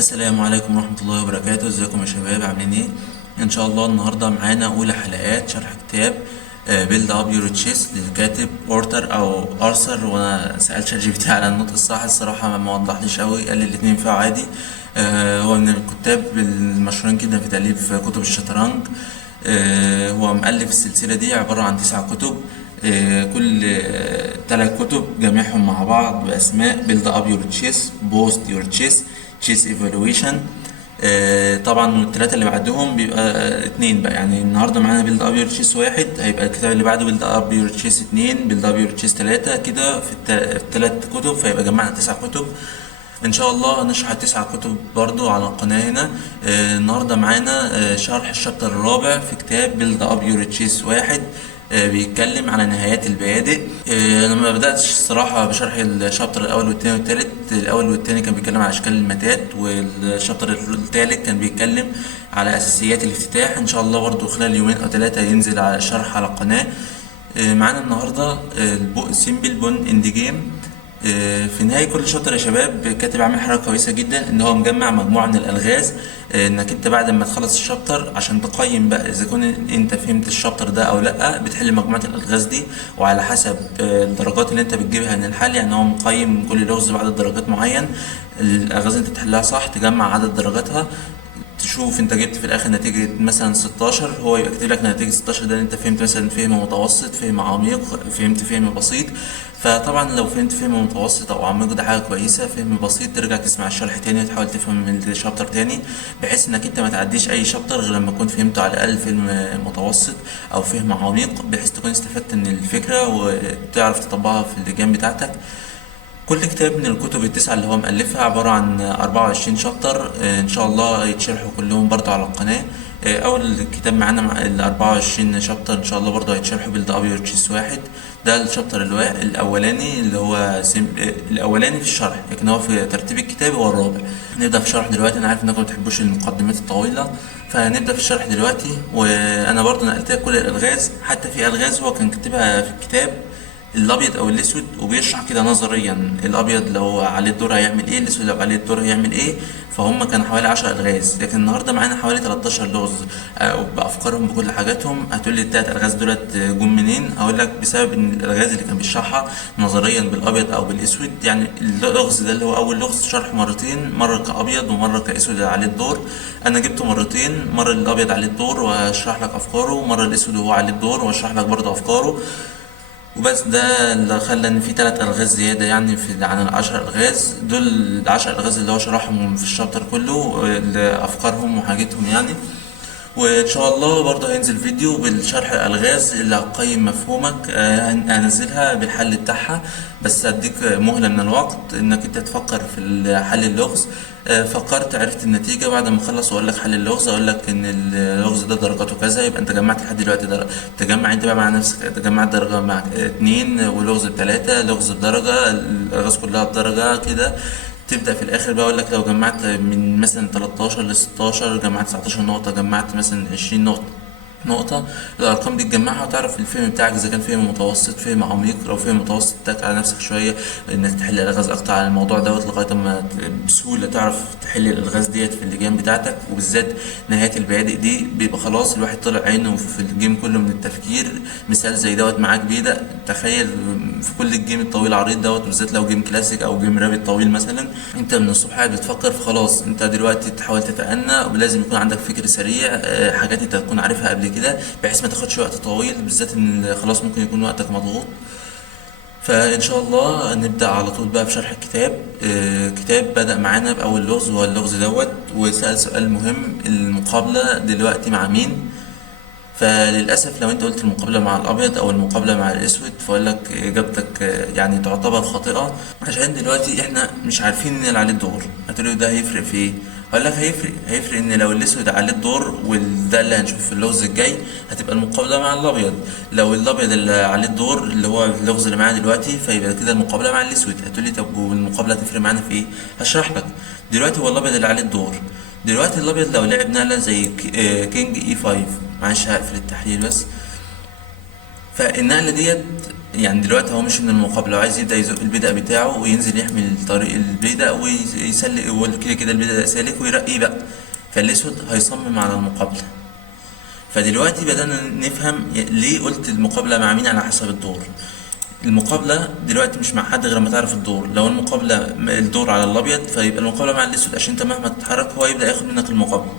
السلام عليكم ورحمة الله وبركاته. ازيكم يا شباب، عاملين ايه؟ ان شاء الله النهاردة معانا اولى حلقات شرح كتاب بيلد اب يور تشيس للكاتب اورتر او ارثر. وانا سألت شات جي بي تي على النطق الصح، الصراحة ما وضحليش قوي، قال لي الاتنين ينفعوا عادي. هو من الكتاب المشهورين جدا في تأليف كتب الشطرنج. هو مؤلف السلسلة دي عبارة عن 9 كتب. كل 3 كتب جمعهم مع بعض بأسماء بيلد اب يور تشيس، بوست يور تشيس، تشيس ايفالويشن. طبعا الثلاثة اللي بعدهم بيبقى اتنين بقى، يعني النهارده معانا بيلد اب يور تشيس 1، هيبقى الكتاب اللي بعده بيلد اب يور تشيس 2، بيلد اب يور تشيس 3 كده في ال3 كتب، فيبقى جمعنا 9 كتب. ان شاء الله هنشرح ال9 كتب برضو على القناة هنا. النهارده معانا شرح الشابتر الرابع في كتاب بيلد اب يور تشيس 1. بيتكلم على نهايات البيادق. انا ما بداتش الصراحه بشرح الشابتر الاول والثاني والثالث. الاول والثاني كان بيتكلم على اشكال المتات، والشابتر الثالث كان بيتكلم على اساسيات الافتتاح. ان شاء الله برضو خلال يومين او 3 ينزل على شرح على القناه. معانا النهارده سيمبل بون اند جيم. في نهاية كل شابتر يا شباب كاتب عامل حركة كويسة جدا، ان هو مجمع مجموعة من الالغاز. انك انت بعد ما تخلص الشابتر عشان تقيم بقى اذا كنت انت فهمت الشابتر ده او لا، بتحل مجموعة الالغاز دي، وعلى حسب الدرجات اللي انت بتجيبها من الحل. يعني هو مقيم كل لغز بعدد درجات معين. الالغاز اللي انت تحلها صح تجمع عدد درجاتها، تشوف انت جبت في الاخر نتيجة مثلا 16، هو يبقى كاتب لك نتيجة 16 ده انت فهمت مثلا فهم متوسط، فهم عميق، فهمت فهم بسيط. فطبعا لو فهمت فهم متوسط او عميق ده حاجة كويسة، فهم بسيط ترجع تسمع الشرح تاني وتحاول تفهم من الشابتر تاني، بحيث انك انت ما تعديش اي شابتر غير لما تكون فهمته على الاقل فهم متوسط او فهم عميق، بحيث تكون استفدت من الفكرة وتعرف تطبقها في اللجان بتاعتك. كل كتاب من الكتب ال9 اللي هو مؤلفها عبارة عن 24 شابتر. إن شاء الله يتشرحوا كلهم برضه على القناة. أول كتاب معانا مع ال24 شابتر إن شاء الله برضه هيتشرحوا بيلد أب يور تشيس 1. ده الشابتر الأولاني اللي هو الأولاني في الشرح، لكن هو في ترتيب الكتاب هو الرابع. نبدأ في الشرح دلوقتي. أنا عارف إنكم متحبوش المقدمات الطويلة، فهنبدأ في الشرح دلوقتي. وأنا برضه نقلت لك كل الألغاز، حتى في ألغاز هو كان كاتبها في الكتاب الابيض او الاسود، وبيشرح كده نظريا الابيض لو عليه الدور هيعمل ايه، الاسود لو عليه الدور هيعمل ايه. فهم كانوا حوالي 10 الغاز، لكن النهارده معانا حوالي 13 لغز بافكارهم بكل حاجاتهم. هتقول لي التلات الغاز دولت جم منين؟ اقول لك بسبب ان الالغاز اللي كان بيشرحها نظريا بالابيض او بالاسود. يعني اللغز ده اللي هو اول لغز شرح مرتين، مره كابيض ومره كاسود عليه الدور. انا جبته مرتين، مره الابيض عليه الدور واشرح لك افكاره، ومره الاسود وهو عليه الدور واشرح لك برضه افكاره. وبس ده اللي خلى ان في 3 الغاز زياده، يعني في عن ال10 الغاز دول. ال10 الغاز اللي هو شرحهم في الشابتر كله، افكارهم وحاجتهم يعني. وان شاء الله برضه هينزل فيديو بالشرح الالغاز اللي هقيم مفهومك. هنزلها بالحل بتاعها، بس اديك مهله من الوقت انك انت تفكر في حل اللغز. فكرت عرفت النتيجه بعد ما اخلص واقول لك حل اللغز، اقول لك ان اللغز ده درجاته كذا، يبقى انت جمعت لحد دلوقتي تجمع انت بقى مع نفسك، تجمعت درجه مع 2 ولغز ب3، لغز بدرجه، الالغاز كلها بدرجه كده. تبدأ في الآخر بقى أقول لك لو جمعت من مثلا 13 ل 16، جمعت 19 نقطة، جمعت مثلا 20 نقطة. الأرقام دي تجمعها وتعرف الفهم بتاعك إذا كان فهم متوسط، فهم عميق. لو فهم متوسط تتك على نفسك شوية إنك تحل الألغاز أكتر على الموضوع دوت، لغاية ما بسهولة تعرف تحل الألغاز ديت في اللجان بتاعتك. وبالذات نهاية البيادق دي بيبقى خلاص الواحد طلع عينه في الجيم كله من التفكير. مثال زي دوت معاك بيدق، تخيل في كل الجيم الطويل عريض دوت، بالذات لو جيم كلاسيك أو جيم رابط طويل مثلا، أنت من الصبح قاعد بتفكر، فخلاص أنت دلوقتي تحاول تتأنى، ولازم يكون عندك فكر سريع، حاجات أنت تكون عارفها قبل كده، بحيث ما تاخدش وقت طويل، بالذات ان خلاص ممكن يكون وقتك مضغوط. فان شاء الله نبدا على طول بقى بشرح الكتاب. كتاب بدأ معانا باول لغز وهو اللغز دوت، وسأل سؤال مهم: المقابله دلوقتي مع مين؟ فللاسف لو انت قلت المقابله مع الابيض او المقابله مع الاسود، فاقول لك اجابتك يعني تعتبر خاطئه، عشان دلوقتي احنا مش عارفين ان اللي عليه الدور. هتقولي ده هيفرق في ايه؟ اقول لك هيفرق ان لو الاسود عليه الدور، وده اللي هنشوف في اللغز الجاي، هتبقى المقابله مع الابيض. لو الابيض اللي عليه الدور اللي هو اللغز اللي معانا دلوقتي، فيبقى كده المقابله مع الاسود. هتقولي طب والمقابله هتفرق معانا في ايه؟ هشرح لك. دلوقتي هو الابيض اللي عليه الدور. دلوقتي الابيض لو لعب نقله زي كينج اي 5، معلش هقفل التحليل بس. فالنقله ديت يعني دلوقتي هو مش من المقابله، لو عايز يبدا يزق البدأ بتاعه وينزل يحمل طريق البدأ ويسلك، وكده كده البدأ سالك ويرقيه بقى، فالاسود هيصمم على المقابله. فدلوقتي بدأنا نفهم ليه قلت المقابلة مع مين على حسب الدور. المقابلة دلوقتي مش مع حد غير لما تعرف الدور. لو المقابلة الدور على الأبيض فيبقى المقابلة مع الأسود، عشان أنت مهما تتحرك هو يبدأ ياخد منك المقابلة.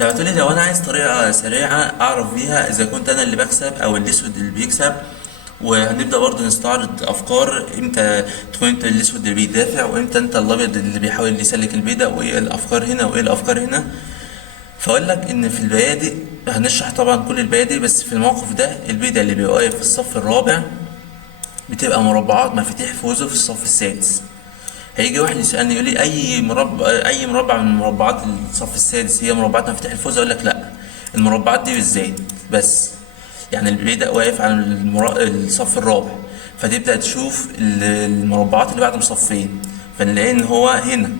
طب هتقولي لو أنا عايز طريقة سريعة أعرف بيها إذا كنت أنا اللي بكسب أو الأسود اللي بيكسب، وهنبدأ برضه نستعرض أفكار إمتى تكون أنت الأسود اللي بيدافع وإمتى أنت الأبيض اللي بيحاول يسلك البيضة، وإيه الأفكار هنا وإيه الأفكار هنا. فاقول لك ان في البيادق هنشرح طبعا كل البيادق، بس في الموقف ده البيضة اللي بيبقى واقف في الصف الرابع بتبقى مربعات مفاتيح فوزه في الصف السادس. هيجي واحد يسألني يقول لي اي مربع من مربعات الصف السادس هي مربعات مفاتيح الفوز؟ اقول لك لا، المربعات دي بالذات بس. يعني البيضة واقف على الصف الرابع، فتبدأ تشوف المربعات اللي بعد مصفين، فنلاقي ان هو هنا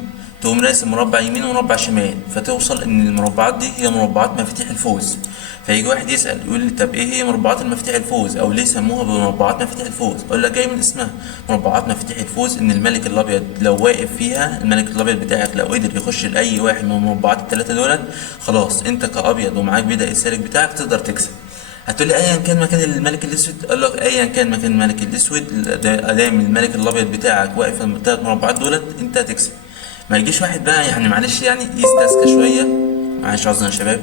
تقوم راسم مربع يمين ومربع شمال، فتوصل ان المربعات دي هي مربعات مفاتيح الفوز. فيجي واحد يسأل يقول لي طب ايه هي مربعات المفاتيح الفوز، او ليه سموها بمربعات مفاتيح الفوز؟ اقول لك جاي من اسمها مربعات مفاتيح الفوز، ان الملك الابيض لو واقف فيها، الملك الابيض بتاعك لو قدر يخش لاي واحد من المربعات الثلاثه دولت، خلاص انت كابيض ومعاك بدأ السالك بتاعك تقدر تكسب. هتقولي ايا كان مكان الملك الاسود؟ اقول لك ايا كان مكان الملك الاسود ادام الملك الابيض بتاعك واقف في الثلاث مربعات دولت انت هتكسب. ما يجيش واحد بقى يعني معلش يعني يستسكى شويه، معلش عذرا يا شباب،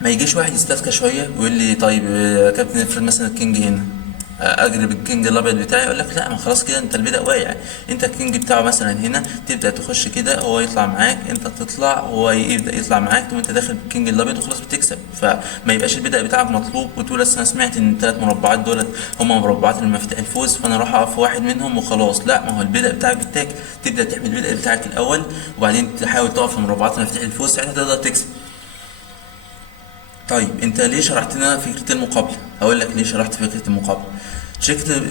ما يجيش واحد يستسكى شويه ويقول لي طيب يا كابتن افرض مثلا الكينج هنا، اجرب الكينج الابيض بتاعي. اقول لك لا، ما خلاص كده انت البدأ واقع. انت الكينج بتاعه مثلا هنا، تبدا تخش كده هو يطلع معاك، انت تطلع هو يبدا يطلع معاك، تقوم انت داخل بالكينج الابيض وخلاص بتكسب. فما يبقاش البدأ بتاعك مطلوب وتقول اصل انا سمعت ان الثلاث مربعات دولت هم مربعات المفتاح الفوز فانا اروح اقف في واحد منهم وخلاص. لا، ما هو البدأ بتاعك بتاعك تبدا تعمل البدأ بتاعك الاول، وبعدين تحاول تقف في مربعات المفتاح الفوز، ساعتها تقدر تكسب. طيب انت ليه شرحت لنا فكرة المقابلة؟ هقول لك ليه شرحت فكرة المقابلة.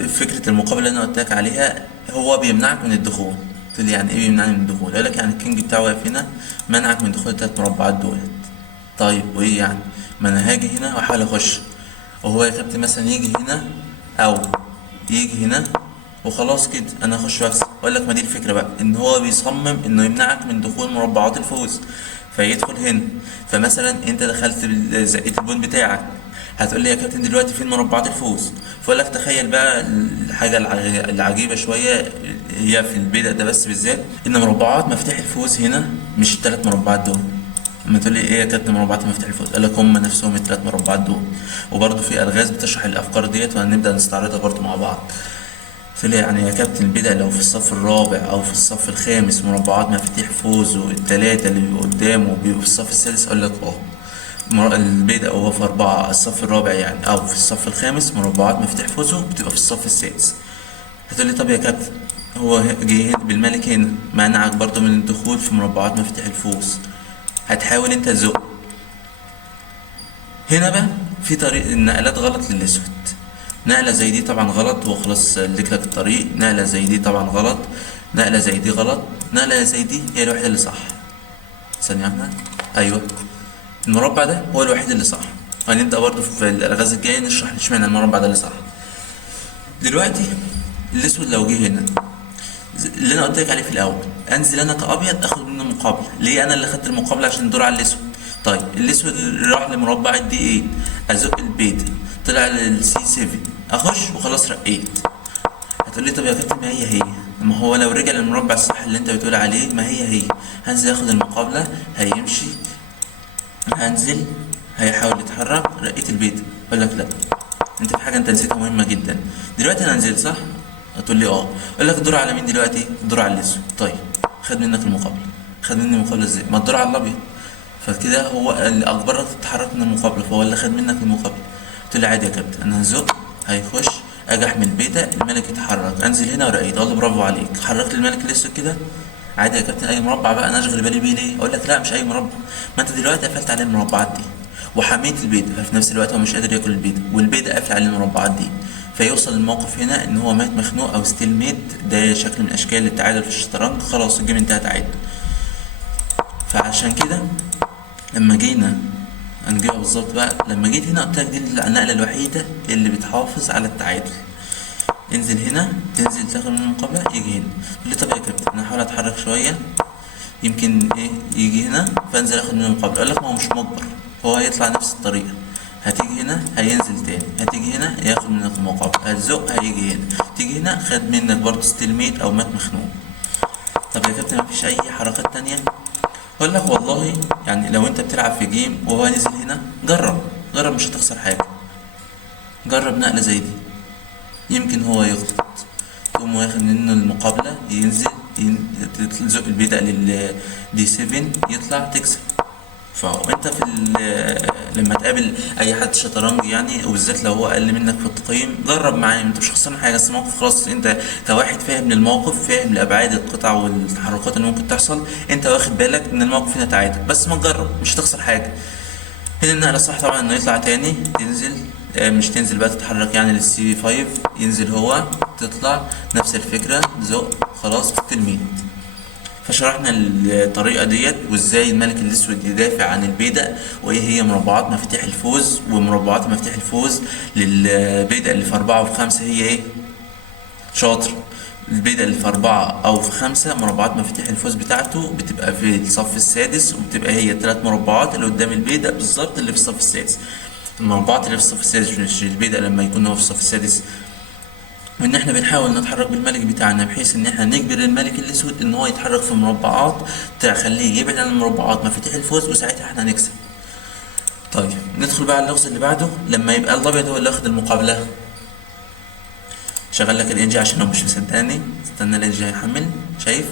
فكرة المقابلة اللي انا قلت لك عليها هو بيمنعك من الدخول. تقول لي يعني ايه بيمنعني من الدخول؟ اقول لك يعني الكينج بتاعه واقف هنا منعك من دخول التلات مربعات دولت. طيب وايه يعني؟ ما انا هاجي هنا واحاول اخش، وهو يا كابتن مثلا يجي هنا او يجي هنا وخلاص كده انا اخش واكسب. اقول لك ما دي الفكره بقى، ان هو بيصمم انه يمنعك من دخول مربعات الفوز، فيدخل هنا. فمثلا انت دخلت زقيت البون بتاعك، هتقول لي يا كابتن دلوقتي فين مربعات الفوز؟ فاقول لك تخيل بقى الحاجه العجيبه شويه هي في البدء ده بس بالذات، ان مربعات مفتاح الفوز هنا مش الثلاث مربعات دول. لما تقول لي ايه يا كابتن مربعات مفتاح الفوز؟ قال لك هم نفسهم الثلاث مربعات دول. وبرده في الغاز بتشرح الافكار ديت وهنبدا نستعرضها برده مع بعض. قلت له يعني يا كابتن البدع لو في الصف الرابع او في الصف الخامس مربعات مفاتيح فوز، والتلاتة اللي بيبقوا قدامه بيبقوا في الصف السادس؟ اقول لك اه. البدع وهو في اربعة الصف الرابع يعني او في الصف الخامس مربعات مفاتيح فوزه بتبقى في الصف السادس. هتقول لي طب يا كابتن هو جه بالملك هنا منعك برضه من الدخول في مربعات مفاتيح الفوز، هتحاول انت تزق. هنا بقى في طريق النقلات غلط للاسود. نقلة زي دي طبعا غلط، وخلاص اديت لك الطريق. نقلة زي دي طبعا غلط، نقلة زي دي غلط، نقلة زي دي هي الوحيدة اللي صح. ثانية واحدة، ايوه المربع ده هو الوحيد اللي صح. هنبدأ برضه في الألغاز الجاي نشرح اشمعنى المربع ده اللي صح. دلوقتي الأسود لو جه هنا اللي أنا قلت لك عليه في الأول، أنزل أنا كأبيض آخد منه مقابلة. ليه أنا اللي خدت المقابلة؟ عشان الدور على الأسود. طيب الأسود راح لمربع الدي 8، أزق البيتا طلع للسي 7، أخش وخلاص رقيت. هتقول لي طب يا كابتن ما هي ما هو لو رجع للمربع الصح اللي أنت بتقول عليه ما هي هنزل آخد المقابلة، هيمشي، هنزل، هيحاول يتحرك، رقيت البيت. اقول لك لا، انت في حاجه انت نسيتها مهمه جدا. دلوقتي انا نزلت صح؟ هتقول لي اه. اقول لك الدور على مين دلوقتي؟ الدور على الاسود. طيب خد منك المقابله. خد مني المقابله ازاي؟ ما الدور على الابيض، فكده هو اللي اجبرك تتحرك من المقابله، فهو اللي خد منك المقابله. قلت له عادي يا كابتن انا هزق، هيخش، اجي احمل بيتا، الملك يتحرك، انزل هنا ورقيت. اقول له برافو عليك، حركت الملك الاسود كده. عادي يا كابتن اي مربع بقى انا اشغل بالي بيه ليه؟ اقول لك لا مش اي مربع، ما انت دلوقتي قفلت عليه المربعات دي وحميت البيضة، ففي نفس الوقت هو مش قادر ياكل البيضة والبيضة قافل عليه المربعات دي، فيوصل الموقف هنا ان هو مات مخنوق او ستيل ميت. ده شكل من اشكال التعادل في الشطرنج، خلاص الجيم انتهى تعادل. فعشان كده لما جينا هنجيبها بالظبط بقى. لما جيت هنا قلت لك دي النقلة الوحيدة اللي بتحافظ على التعادل. انزل هنا، تنزل تاخد من المقابلة، يجي هنا تقول لي طب يا كابتن انا هحاول اتحرك شوية يمكن ايه يجي هنا، فانزل اخد من المقابلة. اقول لك ما هو مش مجبر، هو هيطلع نفس الطريقة. هتيجي هنا هينزل تاني، هتيجي هنا ياخد منك المقابلة، هتزق هيجي هنا، تيجي هنا خد منك برضه ستيل ميت او مات مخنوق. طب يا كابتن مفيش اي حركات تانية؟ اقول لك والله يعني لو انت بتلعب في جيم وهو نزل هنا، جرب مش هتخسر حاجة. جرب نقلة زي دي يمكن هو يغلط، تقوم واخد منه المقابلة، ينزل تزق البدء لل D7 يطلع تكسب. فانت في لما تقابل اي حد شطرنج يعني، وبالذات لو هو اقل منك في التقييم، جرب معاه، انت مش خسران حاجه. بس الموقف خلاص، انت كواحد فاهم للموقف، فاهم لابعاد القطع والتحركات اللي ممكن تحصل، انت واخد بالك ان الموقف هنا تعادل، بس ما تجرب مش هتخسر حاجه. هنا النقله الصح طبعا انه يطلع تاني، تنزل مش تنزل بقى تتحرك يعني للسي 5، ينزل هو تطلع نفس الفكره، زق خلاص تلميذ. فشرحنا الطريقة ديت، وازاي الملك الاسود يدافع عن البيدق، وايه هي مربعات مفاتيح الفوز، ومربعات مفاتيح الفوز للبيدق اللي في 4 وفي 5 هي ايه. شاطر. البيدق اللي في 4 أو في 5 مربعات مفاتيح الفوز بتاعته بتبقى في الصف السادس، وبتبقى هي التلات مربعات اللي قدام البيدق بالظبط اللي في الصف السادس. المربعات اللي في الصف السادس مش البيدق لما يكون هو في الصف السادس. وان احنا بنحاول نتحرك بالملك بتاعنا بحيث ان احنا نجبر الملك الاسود ان هو يتحرك في مربعات تخليه يبعد عن المربعات مفاتيح الفوز، وساعتها احنا نكسب. طيب ندخل بقى على اللغز اللي بعده. لما يبقى الابيض هو اللي واخد المقابله، شغل لك الانجي عشان هو مش مصدقني، استنى الانجي هيحمل. شايف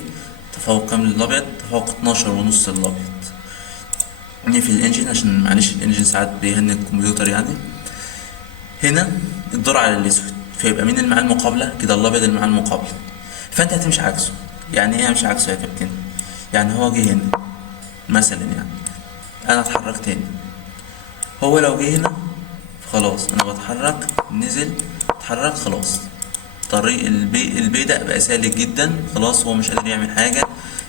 تفوق كام للابيض؟ تفوق 12 ونص للابيض. نقفل الانجن عشان معلش الانجن ساعات بيهنج الكمبيوتر يعني. هنا الدور على الاسود، فيبقى مين اللي معاه المقابله كده؟ الابيض اللي معاه المقابله. فانت هتمشي عكسه. يعني ايه امشي عكسه يا كابتن؟ يعني هو جه هنا مثلا، يعني انا اتحرك تاني، هو لو جه هنا خلاص انا بتحرك، نزل اتحرك خلاص، طريق البيدق بقى سالك جدا، خلاص هو مش قادر يعمل حاجه،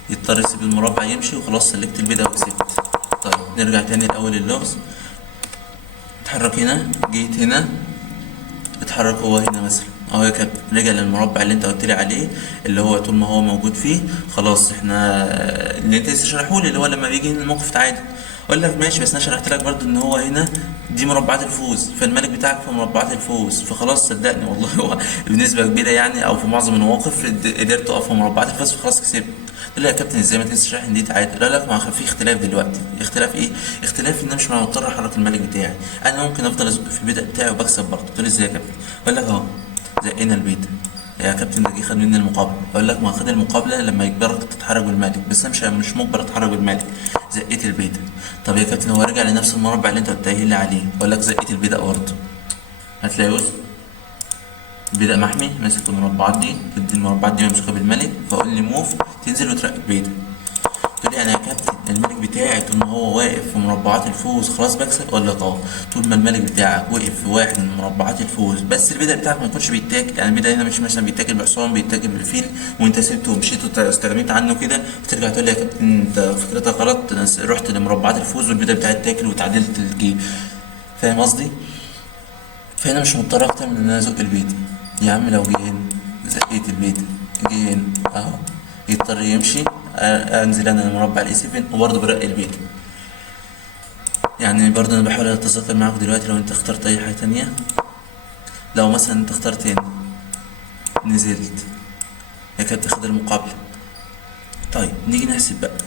يضطر يسيب المربع يمشي وخلاص سلكت البيدق وكسبت. طيب نرجع تاني لاول اللغز. اتحرك هنا، جيت هنا، اتحرك هو هنا مثلا اهو يا كابتن، رجع للمربع اللي انت قلت لي عليه، اللي هو طول ما هو موجود فيه خلاص احنا اللي انت لسه شرحهولي، اللي هو لما بيجي هنا الموقف تعادل. اقول لك ماشي، بس انا شرحت لك برضو ان هو هنا دي مربعات الفوز، فالملك بتاعك في مربعات الفوز، فخلاص صدقني والله هو بنسبه كبيره يعني، او في معظم المواقف قدرت اقف في مربعات الفوز فخلاص كسبت. قلت له يا كابتن ازاي ما تنسى شرح ان دي تعادل؟ لا ما في اختلاف دلوقتي. اختلاف ايه؟ اختلاف ان انا مش مضطر احرك الملك بتاعي، انا ممكن افضل ازق في البدء بتاعي وبكسب برضه. تقول لي ازاي يا كابتن؟ اقول لك اهو زقنا البيت يا كابتن، ده جه خد مني المقابله. اقول لك ما خد المقابله لما يجبرك تتحرك بالملك، بس انا مش مجبر اتحرك بالملك، زقيت البيت. طب يا كابتن هو رجع لنفس المربع اللي انت قلت لي عليه، اقول لك زقيت البيدق برضه. هتلاقي بص البيدق محمي ماسك المربعات دي، تدي المربعات دي ممسوكه بالملك، فاقول لي موف تنزل وترقي البيدق. تقول لي انا يا كابتن الملك بتاعي طول ما هو واقف في مربعات الفوز خلاص بكسب؟ اقول لك اه، طول ما الملك بتاعك وقف في واحد من مربعات الفوز، بس البدأ بتاعك ما يكونش بيتاكل. يعني البدأ هنا مش مثلا بيتاكل بحصان، بيتاكل بالفيل، وانت سبته ومشيت واستغنيت عنه كده، فترجع تقول لي يا كابتن انت فكرتك غلط، انا رحت لمربعات الفوز والبدأ بتاعي اتاكل وتعادلت الجيم. فاهم قصدي؟ فهنا مش مضطر اكتر من ان انا ازق البيت. يا عم لو جه هنا زقيت البيت، جه هنا اهو يضطر يمشي، انزل انا المربع الاي 7 وبرضه برقي البيت. يعني برضه انا بحاول اتذكر معاك دلوقتي لو انت اخترت اي حاجه تانية. لو مثلا انت اخترت هنا نزلت يا كابتن تاخد المقابله. طيب نيجي نحسب بقى،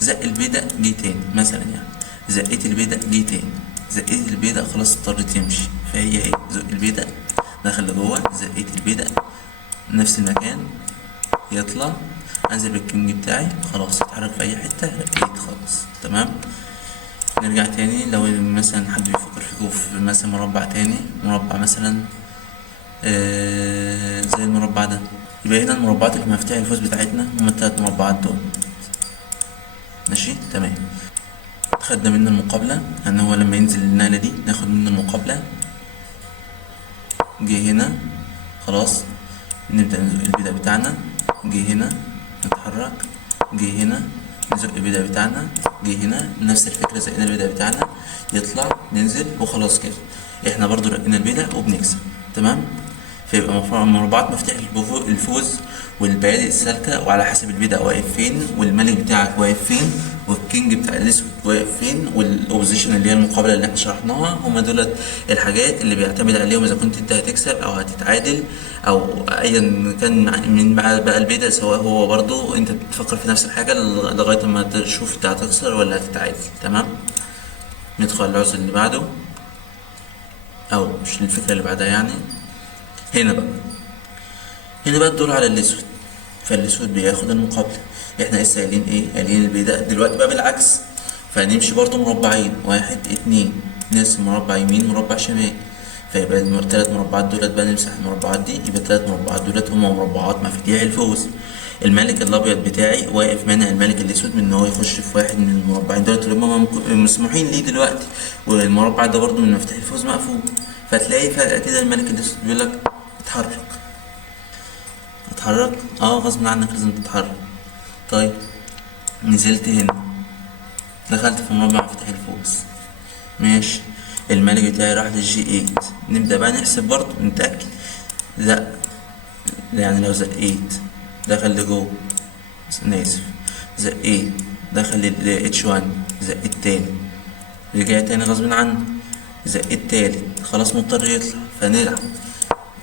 زق البيدق جه تاني مثلا، يعني زقيت البيدق جه تاني، زقيت البيدق خلاص اضطريت يمشي، فهي ايه؟ زق البيدق دخل لجوه، زقيت البيدق نفس المكان يطلع، انزل بالكينج بتاعي خلاص اتحرك في اي حته لقيت خلاص تمام. نرجع تاني لو مثلا حد بيفكر في مثلا مربع تاني، مربع مثلا زي المربع ده، يبقى هنا المربعات اللي في مفتاح الفوز بتاعتنا هما التلات مربعات دول. ماشي تمام. خدنا منه المقابلة، يعني هو لما ينزل النقلة دي ناخد منه المقابلة. جه هنا خلاص نبدأ نزق البدء بتاعنا، جه هنا نتحرك، جه هنا نزق البدأ بتاعنا، جه هنا نفس الفكرة زقنا البدأ بتاعنا، يطلع ننزل وخلاص كده. احنا برضو رقينا البدأ وبنكسب. تمام. فيبقى مربعات مفتاح الفوز والبيادق السالكة، وعلى حسب البدأ واقف فين، والملك بتاعك واقف فين، والكينج بتاع الاسود واقف فين، والاوبوزيشن اللي هي المقابلة اللي احنا شرحناها. هما دولت الحاجات اللي بيعتمد عليهم اذا كنت انت هتكسب او هتتعادل او ايا كان من بقى البدأ، سواء هو برضو انت بتفكر في نفس الحاجة لغاية ما تشوف انت هتخسر ولا هتتعادل. تمام. ندخل على العزل اللي بعده، او مش الفكرة اللي بعدها يعني. هنا بقى الدور على الاسود، فالاسود بياخد المقابلة. احنا لسه قايلين ايه؟ قايلين البداية دلوقتي بقى بالعكس، فهنمشي برضو مربعين، 1 2، نرسم مربع يمين مربع شمال، فيبقى التلات مربعات دولت بقى نمسح المربعات دي، يبقى التلات مربعات دولت هما مربعات مفاتيح الفوز. الملك الابيض بتاعي واقف مانع الملك الاسود من ان هو يخش في واحد من المربعين دولت اللي هما مسموحين ليه دلوقتي، والمربع ده برضو من مفاتيح الفوز مقفول. فتلاقي فجأة كده الملك الاسود بيقولك اتحرك. اتحرك؟ غصب عنك لازم تتحرك. طيب نزلت هنا، دخلت في مربع مفتاح الفوز، ماشي. الملك بتاعي راح للجي 8، نبدأ بقى نحسب برضه نتأكد. زق، يعني لو زقيت دخل لجوه، أنا آسف، زقيت دخل للاتش 1، زقيت تاني رجع تاني غصب عنه، زقيت تالت خلاص مضطر يطلع فنلعب،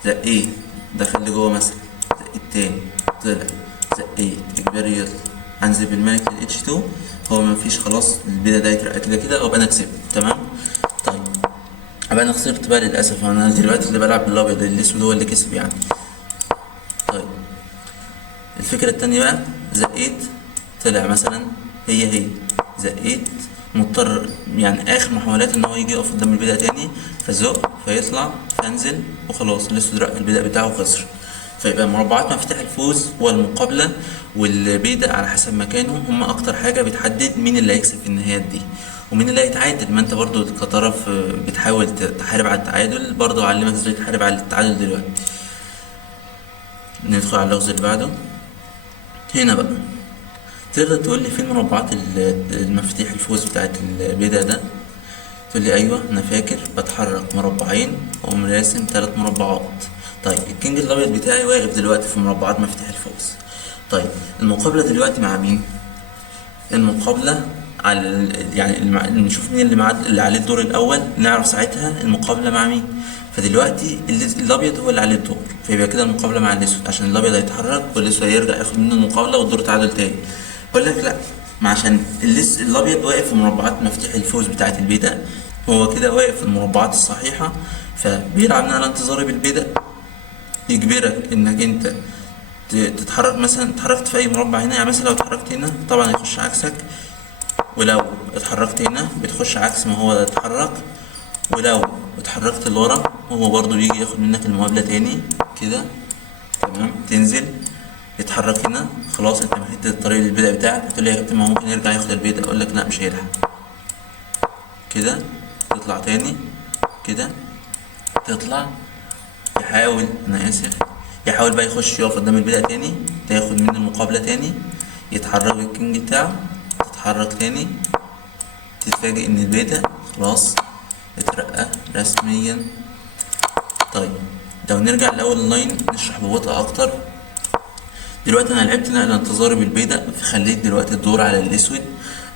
زقيت دخل لجوه مثلا، زقيت تاني طلع، زقيت اجباري يطلع، انزل بالملك للاتش 2، هو مفيش خلاص البدا ده يترقى كده كده وابقى انا كسبت. تمام. طيب ابقى انا خسرت بقى للاسف، انا دلوقتي اللي بلعب بالابيض، الاسود هو اللي كسب يعني. طيب الفكرة التانية بقى، زقيت طلع مثلا، هي زقيت مضطر يعني اخر محاولات ان هو يجي يقف قدام البدا تاني، فزق فيطلع فانزل وخلاص الاسود رق البدا بتاعه وخسر. فيبقى مربعات مفتاح الفوز والمقابلة والبيدق على حسب مكانه هما أكتر حاجة بتحدد مين اللي هيكسب في النهايات دي ومين اللي هيتعادل. ما أنت برضو كطرف بتحاول تحارب على التعادل، برضو أعلمك ازاي تحارب على التعادل دلوقتي. ندخل على اللغز اللي بعده. هنا بقى تقدر تقول لي فين مربعات المفاتيح الفوز بتاعت البيدق ده؟ تقول لي أيوه أنا فاكر، بتحرك مربعين وأقوم راسم 3 مربعات. طيب الكينج الابيض بتاعي واقف دلوقتي في مربعات مفتاح الفوز. طيب المقابله دلوقتي مع مين؟ المقابله على يعني نشوف مين اللي عليه الدور الاول، نعرف ساعتها المقابله مع مين. فدلوقتي الابيض هو اللي عليه الدور، فيبقى كده المقابله مع الاسود، عشان الابيض هيتحرك والاسود هيرجع ياخد منه المقابله والدور تعادل تاني. اقول لك لا، ما عشان الابيض واقف في مربعات مفتاح الفوز بتاعت البيدق، هو كده واقف في المربعات الصحيحه، فبيلعب على انتظاري بالبيدق، يجبرك انك انت تتحرك. مثلا اتحركت في اي مربع هنا، يعني مثلا لو اتحركت هنا طبعا هيخش عكسك، ولو اتحركت هنا بتخش عكس ما هو اتحرك، ولو اتحركت لورا هو برضو بيجي ياخد منك المقابلة تاني كده. تمام. تنزل يتحرك هنا، خلاص انت مهدت الطريق للبدء بتاعك. تقول لي يا كابتن ما هو ممكن يرجع ياخد البدء، اقول لك لا مش هيلحق. كده تطلع تاني، كده تطلع، يحاول، انا اسف، يحاول بقى يخش يقف قدام البدأ تاني، تاخد منه المقابلة تاني، يتحرك الكينج بتاعه، تتحرك تاني، تتفاجئ ان البدأ خلاص اترقى رسميا. طيب لو نرجع لأول اللاين نشرح ببطء اكتر. دلوقتي انا لعبت نقل انتظاري بالبدأ، فخليت دلوقتي الدور على الاسود،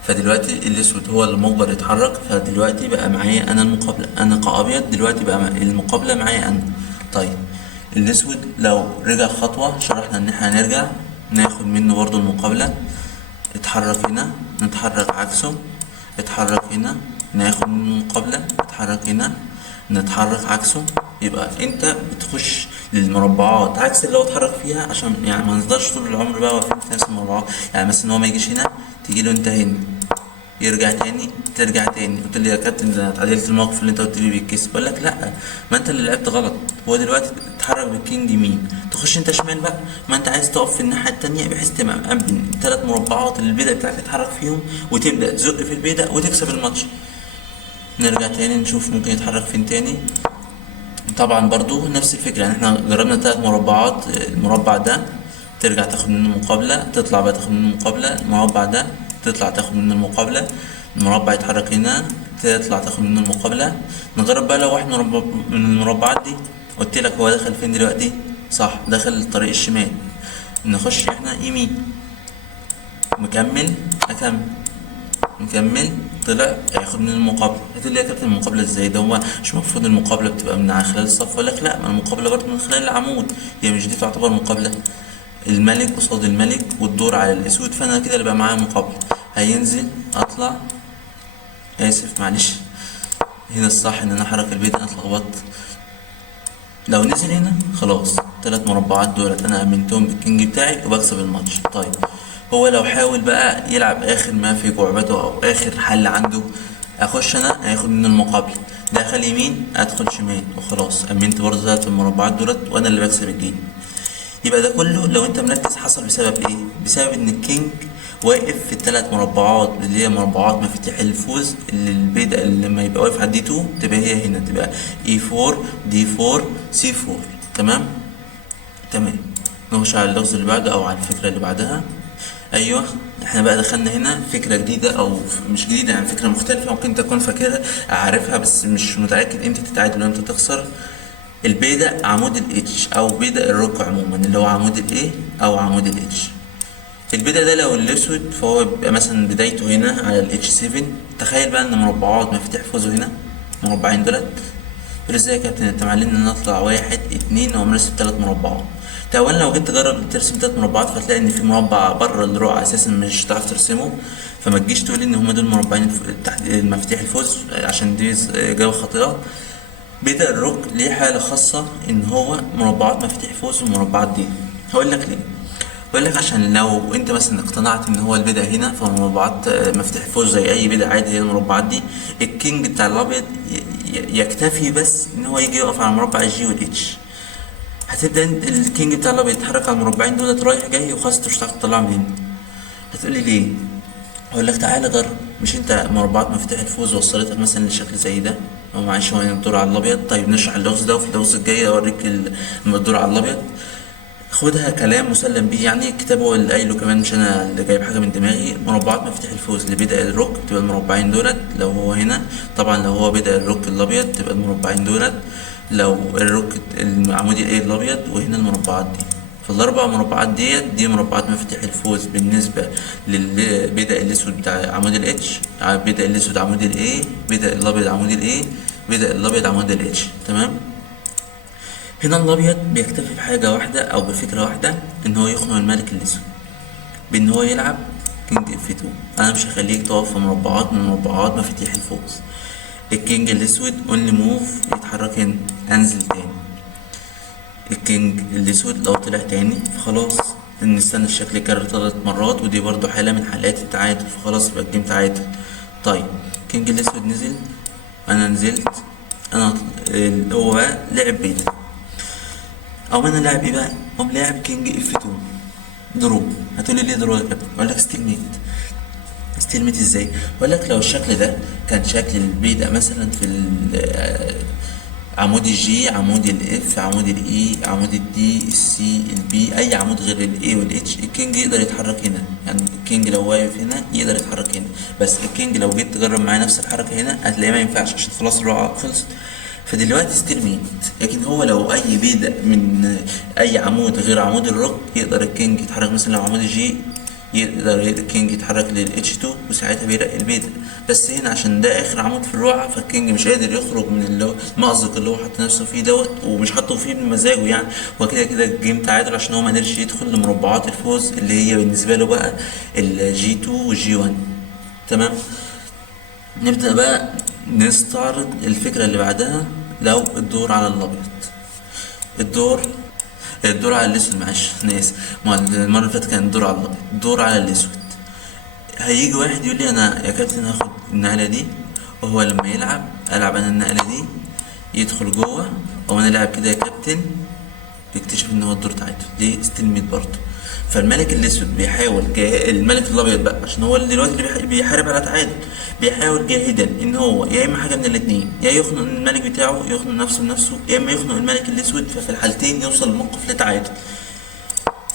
فدلوقتي الاسود هو اللي مجبر يتحرك، فدلوقتي بقى معايا انا المقابلة، انا كأبيض دلوقتي بقى المقابلة معايا انا. طيب الاسود لو رجع خطوة، شرحنا ان احنا هنرجع ناخد منه برضو المقابلة، اتحرك هنا نتحرك عكسه، اتحرك هنا ناخد منه المقابلة، اتحرك هنا نتحرك عكسه. يبقى انت بتخش للمربعات عكس اللي هو اتحرك فيها، عشان يعني ما نفضلش طول العمر بقى واقفين في نفس المربعات. يعني مثلا ان هو ما يجيش هنا تيجي له انت هنا، يرجع تاني ترجع تاني. قلت لي يا كابتن ده اتعدلت الموقف اللي انت قلت لي بيتكسب، بقول لك لا، ما انت اللي لعبت غلط. هو دلوقتي اتحرك بالكينج يمين، تخش انت شمال بقى، ما انت عايز تقف في الناحيه التانيه بحيث تبقى مأمن 3 مربعات اللي البيضه بتاعك تتحرك فيهم، وتبدا تزق في البيضه وتكسب الماتش. نرجع تاني نشوف ممكن يتحرك فين تاني. طبعا برضو نفس الفكره، يعني احنا جربنا 3 مربعات، المربع ده ترجع تاخد منه مقابله، تطلع بقى تاخد منه مقابله، المربع ده تطلع تاخد منه المقابلة، المربع يتحرك هنا تطلع تاخد منه المقابلة. نجرب بقى لو واحد من المربعات دي، قلت لك هو دخل فين دلوقتي؟ صح، دخل الطريق الشمال. نخش احنا يمين، مكمل طلع هياخد من المقابلة. هتقول لي يا كابتن المقابلة ازاي؟ ده هو مش المفروض المقابلة بتبقى من خلال الصف؟ اقول لك لا، ما المقابلة برضه من خلال العمود. هي مش دي تعتبر مقابلة؟ الملك قصاد الملك والدور على الاسود، فانا كده اللي بقى معايا مقابلة. هينزل اطلع، اسف معلش، هنا الصح ان انا احرك البيت، انا اتلخبطت. لو نزل هنا خلاص 3 مربعات دولت انا امنتهم بالكينج بتاعي وبكسب الماتش. طيب هو لو حاول بقى يلعب اخر ما في جعبته او اخر حل عنده، اخش انا هياخد من المقابل، دخل يمين ادخل شمال وخلاص، امنت برضه 3 المربعات دولت وانا اللي بكسب الجيم. يبقى ده كله لو انت مركز حصل بسبب ايه؟ بسبب ان الكينج واقف في ال3 مربعات اللي هي مربعات مفاتيح الفوز، اللي البيضة اللي لما يبقى واقف على دي 2 تبقى هي هنا، تبقى E4 D4 C4. تمام. نخش على اللغز اللي بعده او على الفكرة اللي بعدها. ايوه، احنا بقى دخلنا هنا فكرة جديدة او مش جديدة، يعني فكرة مختلفة ممكن تكون فاكرها عارفها بس مش متأكد امتى تتعادل وامتى تخسر. البيضة عمود الاتش او بيضة الروك عموما، اللي هو عمود الايه او عمود الاتش. البيضة ده لو الاسود فهو بيبقى مثلا بدايته هنا على الاتش 7. تخيل بقى ان مربعات مفاتيح فوزه هنا، مربعين دولت. تقول ازاي يا كابتن انت معلمنا ان اطلع 1 2 واقوم راسم 3 مربعات؟ اولا لو جيت تجرب ترسم 3 مربعات فتلاقي ان في مربع بره الرقعة اساسا مش هتعرف ترسمه، فما تجيش تقول ان هما دول مربعين تحت مفاتيح الفوز عشان دي اجابة خاطئة. بيضة الروك ليه حالة خاصة ان هو مربعات مفاتيح فوز والمربعات دي. هقول لك ليه. بقول لك عشان لو انت مثلا اقتنعت ان هو البدع هنا فمربعات مفتاح فوز زي اي بدع عادي هي المربعات دي، الكينج بتاع الابيض يكتفي بس ان هو يجي يقف على مربع الجي والاتش. هتبدا الكينج بتاع الابيض يتحرك على المربعين دولت رايح جاي وخلاص انت مش هتعرف تطلعه من هنا. هتقولي ليه؟ هقول لك تعالى جرب. مش انت مربعات مفتاح الفوز وصلتك مثلا لشكل زي ده؟ هو معلش هو الدور على الابيض. طيب نشرح اللغز ده وفي اللغز الجاي اوريك الدور على الابيض. خدها كلام مسلم بيه، يعني الكتاب هو اللي قايله كمان مش انا اللي جايب حاجه من دماغي. مربعات مفاتيح الفوز اللي بدأ الروك تبقى المربعين دولت لو هو هنا. طبعا لو هو بدأ الروك الابيض تبقى المربعين دولت، لو الروك العمودي الايه الابيض، وهنا المربعات دي. فالاربع مربعات دي مربعات مفاتيح الفوز بالنسبه للي بدأ الاسود بتاع عمود الاتش، بدأ الاسود عمود الايه، بدأ الابيض عمود الايه، بدأ الابيض عمود الاتش. تمام. هنا الابيض بيكتفي بحاجه واحده او بفكره واحده، ان هو يخنق الملك الاسود بان هو يلعب كينج اف 2. انا مش هخليك تقف في مربعات من مربعات مفاتيح الفوز. الكينج الاسود اونلي موف يتحرك هنا، انزل تاني. الكينج الاسود لو طلع تاني فخلاص نستنى الشكل يكرر 3 مرات، ودي برضو حاله من حالات التعادل، فخلاص يبقى الجيم تعادل. طيب الكينج الاسود نزل، انا نزلت، انا هو بقى لعب بيت، او انا لاعب ايه بقى؟ قوم لاعب كينج اف 2 درو. هتقولي ليه درو يا كابتن؟ اقول لك ستيل ميت ازاي؟ اقول لك لو الشكل ده كان شكل البيضة مثلا في عمود الجي، عمود الاف، عمود الاي، عمود الدي، السي، البي، اي عمود غير الاي والاتش، الكينج يقدر يتحرك هنا. يعني الكينج لو واقف هنا يقدر يتحرك هنا، بس الكينج لو جيت تجرب معاه نفس الحركه هنا هتلاقيه ما ينفعش عشان خلاص الرقعه خلصت. فدلوقتي ستيل ميت. لكن هو لو اي بيضة من اي عمود غير عمود الروك يقدر الكينج يتحرك. مثلا لو عمود الجي يقدر الكينج يتحرك للاتش 2 وساعتها بيرقي البيضة. بس هنا عشان ده اخر عمود في الرقعة فالكينج مش قادر يخرج من المأزق اللي هو حط نفسه فيه دوت، ومش حاطه فيه بمزاجه يعني. هو كده كده الجيم تعادل عشان هو مقدرش يدخل لمربعات الفوز اللي هي بالنسبة له بقى الجي 2 والجي 1. تمام. نبدأ بقى نستعرض الفكرة اللي بعدها. لو الدور على الابيض، الدور على الاسود، معلش انا اسف، المره اللي فاتت كان الدور على الابيض، الدور على الاسود. هيجي واحد يقول لي انا يا كابتن هاخد النقله دي، وهو لما العب انا النقله دي يدخل جوه، وانا العب كده يا كابتن بيكتشف ان هو الدور تعادل. ليه؟ ستيل ميت برضه. فالملك الاسود بيحاول الملك الابيض بقى عشان هو دلوقتي اللي بيحارب على تعادل، بيحاول جاهدا ان هو يا اما حاجه من الاثنين، يا يخنق الملك بتاعه يخنق نفسه بنفسه، يا اما يخنق الملك الاسود، ففي الحالتين يوصل الموقف لتعادل.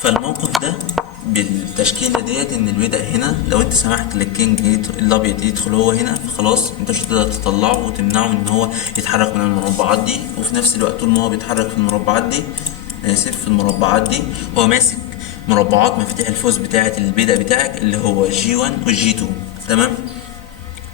فالموقف ده بالتشكيله ديت ان البيدق هنا لو انت سمحت للكينج الابيض يدخل هو هنا، فخلاص انت مش هتقدر تطلعه وتمنعه ان هو يتحرك من المربعات دي. وفي نفس الوقت طول ما هو بيتحرك في المربعات دي، اسف، في المربعات دي هو ماسك مربعات مفاتيح الفوز بتاعه البيدق بتاعك اللي هو G1 و G2. تمام.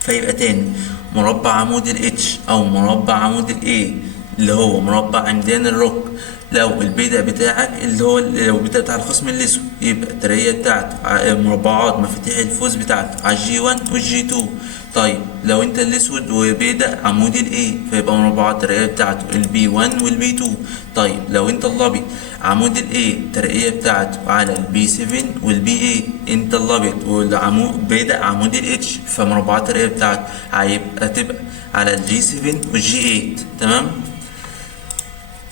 فيبقى تاني مربع عمود ال H او مربع عمود ال A اللي هو مربع عمدان الروك، لو البيدق بتاعك اللي هو لو البيدق بتاع الخصم الاسود يبقى الترقية بتاعته مربعات مفاتيح الفوز بتاعته على G1 وال G2. طيب لو انت الاسود وبيدق عمود ال A فيبقى مربعات الترقية بتاعته ال B1 وال B2. طيب لو انت الابيض عمود ال A الترقية بتاعته على ال B7 وال B8، انت الابيض والعمود بيدق عمود ال H فمربعات الترقية بتاعته هتبقى على ال G7 وال G8. تمام.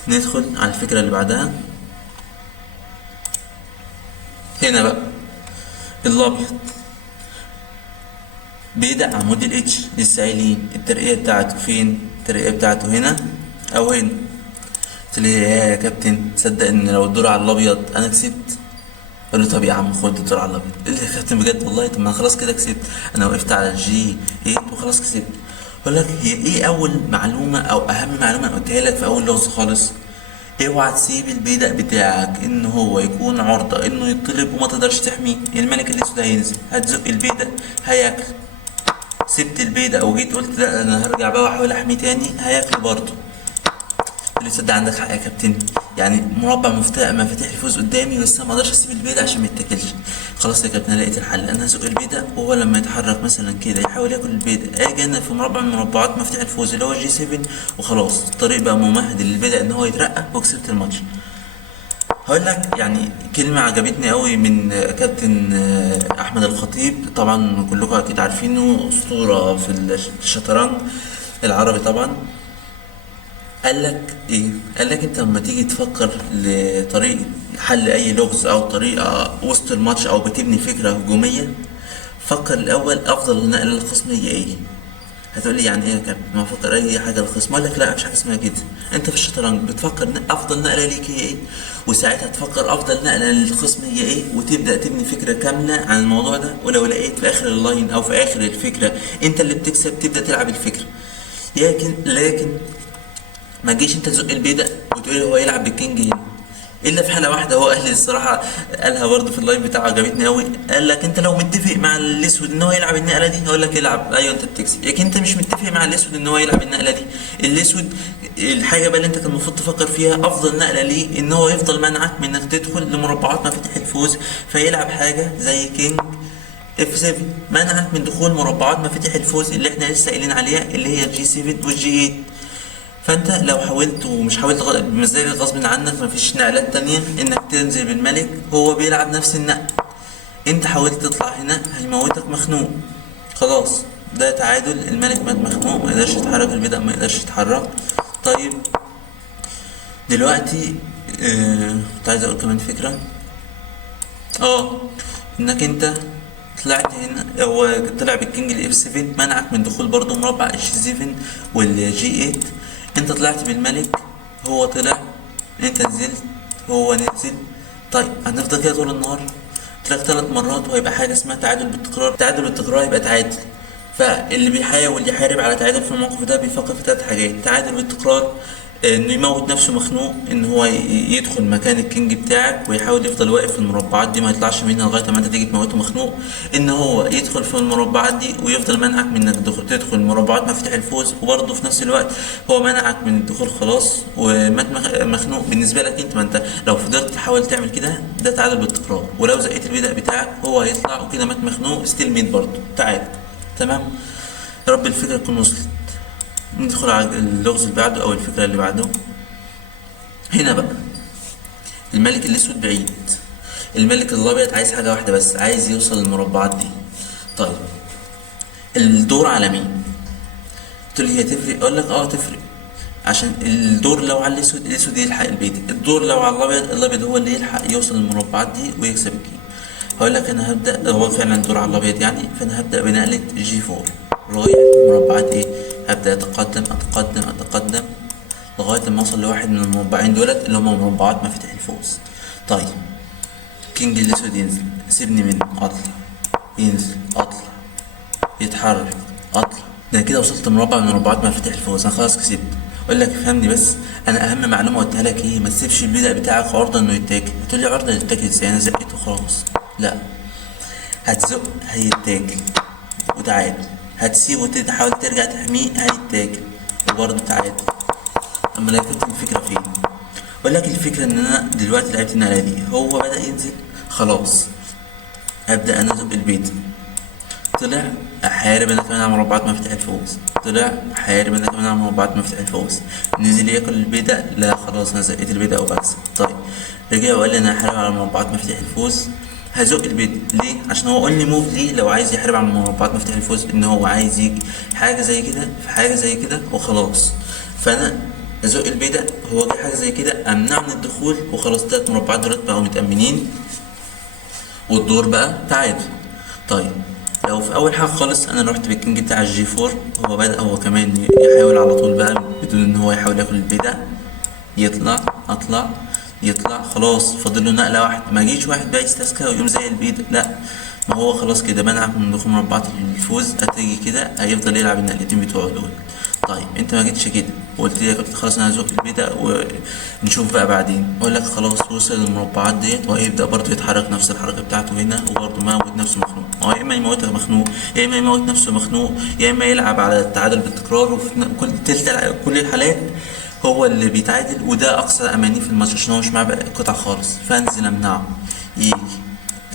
ندخل على الفكرة اللي بعدها. هنا بقى الابيض بيدق عمود ال H لسه قايلين الترقية بتاعته فين؟ الترقية بتاعته هنا او هنا. قلت له يا كابتن تصدق ان لو الدور على الابيض انا كسبت؟ قال له طب يا عم خد الدور على الابيض. قال لي يا كابتن بجد والله؟ طب ما انا خلاص كده كسبت، انا وقفت على الجي 8 وخلاص كسبت. بقول لك هي ايه اول معلومه او اهم معلومه انا قلتها لك في اول لغز خالص؟ اوعى تسيب البيدق بتاعك ان هو يكون عرضه انه يطلب وما تقدرش تحميه. الملك الاسود هينزل، هتزق البيدق هياكل. سبت البيدق وجيت قلت لا انا هرجع بقى واحاول احميه تاني، هياكل برضه. اللي تصدق عندك حق يا كابتن، يعني مربع مفاتيح الفوز قدامي بس انا ما اقدرش اسيب البيضه عشان ما يتاكلش. خلاص يا كابتن انا لقيت الحل، انا هزق البيضه وهو لما يتحرك مثلا كده يحاول ياكل البيضه، اجي انا في مربع من مربعات مفاتيح الفوز اللي هو G7 وخلاص الطريق بقى ممهد للبيضه ان هو يترقى وكسبت الماتش. هقول لك يعني كلمة عجبتني قوي من كابتن أحمد الخطيب، طبعا كلكم أكيد عارفينه، أسطورة في الشطرنج العربي طبعا. قال لك ايه؟ قال لك انت لما تيجي تفكر لطريقه حل اي لغز او طريقه وسط الماتش او بتبني فكره هجوميه، فكر الاول افضل نقله للخصم هي ايه. هتقول لي يعني ايه يا كابتن؟ ما افكر اي حاجه للخصم. اقول لك لا مفيش حاجه اسمها كده. انت في الشطرنج بتفكر افضل نقله ليك هي ايه، وساعتها تفكر افضل نقله للخصم هي ايه، وتبدا تبني فكره كامله عن الموضوع ده. ولو لقيت في اخر اللاين او في اخر الفكره انت اللي بتكسب، تبدا تلعب الفكره. لكن ما تجيش انت تزق البيدق وتقول هو يلعب بالكينج هنا، الا في حاله واحده. هو قال لي الصراحه قالها برضه في اللايف بتاعه عجبتني قوي. قال لك انت لو متفق مع الاسود ان هو يلعب النقله دي هقول لك يلعب، ايوه انت بتكسب. لكن انت مش متفق مع الاسود ان هو يلعب النقله دي. الاسود الحاجه بقى اللي انت كان المفروض تفكر فيها افضل نقله ليه ان هو يفضل منعك من انك تدخل لمربعات مفاتيح الفوز، فيلعب حاجه زي كينج F7 منعك من دخول مربعات مفاتيح الفوز اللي احنا لسه قايلين عليها اللي هي G7 والجي 8. فانت لو حاولت ومش حاولت بمزاجك غصب عنك، مفيش نقلات تانية انك تنزل بالملك، هو بيلعب نفس النقل. انت حاولت تطلع هنا هيموتك مخنوق. خلاص ده تعادل، الملك مات مخنوق ما يقدرش يتحرك، البيدق ما يقدرش يتحرك. طيب دلوقتي كنت عايز اقول كمان فكرة انك انت طلعت هنا، هو طلع بالكينج الاف 7 منعك من دخول برضه مربع اتش 7 والجي 8. انت طلعت بالملك هو طلع، انت نزلت هو نزل. طيب هنفضل كده طول النهار؟ قلت لك 3 مرات وهيبقى حاجه اسمها تعادل بالتكرار. تعادل بالتكرار يبقى تعادل. فاللي بيحاول يحارب على تعادل في الموقف ده بيفكر في 3 حاجات: تعادل بالتكرار، انه يموت نفسه مخنوق، ان هو يدخل مكان الكينج بتاعك ويحاول يفضل واقف في المربعات دي ما يطلعش منها لغايه ما انت تيجي تموته مخنوق، ان هو يدخل في المربعات دي ويفضل منعك من انك تدخل مربعات مفاتيح الفوز، وبرضه في نفس الوقت هو منعك من الدخول خلاص ومات مخنوق بالنسبه لك انت. ما انت لو فضلت تحاول تعمل كده ده تعادل بالتكرار، ولو زقيت البيدق بتاعك هو هيطلع وكده مات مخنوق ستيل ميت برضه تعادل. تمام. يا رب الفكره تكون وصلت. ندخل على اللغز اللي بعده او الفكره اللي بعده. هنا بقى الملك الاسود بعيد، الملك الابيض عايز حاجه واحده بس، عايز يوصل للمربعات دي. طيب الدور على مين؟ قلت لي هي تفرق؟ اقول لك تفرق، عشان الدور لو على الاسود الاسود يلحق البيت، الدور لو على الابيض الابيض هو اللي يلحق يوصل للمربعات دي ويكسب الجيم. هقول لك انا هبدا، هو فعلا الدور على الابيض يعني، فانا هبدا بنقله جي 4 رايح مربعات ايه، هبدا اتقدم اتقدم اتقدم لغايه ما اوصل لواحد من المربعين دولت اللي هم مربعات مفاتيح الفوز. طيب الكينج الاسود ينزل، سيبني منه، اطلع، ينزل، اطلع، يتحرك، اطلع. ده أنا كده وصلت مربع من مربعات مفاتيح الفوز، انا خلاص كسبت. اقول لك افهمني بس، انا اهم معلومه قلتها لك ايه؟ ما تسيبش البدأ بتاعك عرضه انه يتاكل. هتقول لي عرضه يتاكل ازاي؟ انا زقيته خلاص. لا، هتزق هيتاكل وتعادل، هتسيبه تحاول ترجع تحميه هيتاكل وبرضه تعادل. اما لا كنت الفكره فين؟ اقول لك الفكره ان انا دلوقتي لعبت النقله دي، هو بدأ ينزل خلاص، ابدأ انا ازق البيت. طلع، احارب انا كمان على مربعات مفتاح الفوز. طلع، احارب انا كمان على مربعات مفتاح الفوز. نزل ياكل البيضة، لا خلاص انا زقيت البيضة وبكسب. طيب، رجع وقال لي انا هحارب على مربعات مفتاح الفوز، هزق البيضة ليه؟ عشان هو قال لي موف ليه لو عايز يحارب على مربعات مفتاح الفوز، ان هو عايز يجي حاجة زي كده في حاجة زي كده وخلاص. فانا ازق البيضة، هو جه حاجة زي كده امنع من الدخول وخلاص، 3 مربعات دولت بقوا متأمنين والدور بقى تعادل. طيب، لو في اول حاجه خالص انا رحت بالكينج بتاع الجي 4، هو بدأ هو كمان يحاول على طول بقى بدون ان هو يحاول ياكل البيضة، يطلع، اطلع، يطلع، خلاص فاضل له نقله واحده. ما جيش واحد بقى يستسكى ويقوم زي البيضة، لا، ما هو خلاص كده منعك من دخول مربعات الفوز. هتيجي كده هيفضل يلعب النقلتين بتوعه دول. طيب انت ما جيتش كده وقلت لي قلت خلاص انا هزق البيضة ونشوف بقى بعدين. اقول لك خلاص وصل للمربعات ديت وهيبدأ برضه يتحرك نفس الحركة بتاعته هنا، وبرضه موت نفسه مخنوق. هو يا اما يموتك مخنوق، يا اما يموت نفسه مخنوق، يا اما يلعب على التعادل بالتكرار. وفي كل الحالات هو اللي بيتعادل، وده اقصى اماني في الماتش عشان هو مش معاه قطع خالص. فانزل امنعه، يجي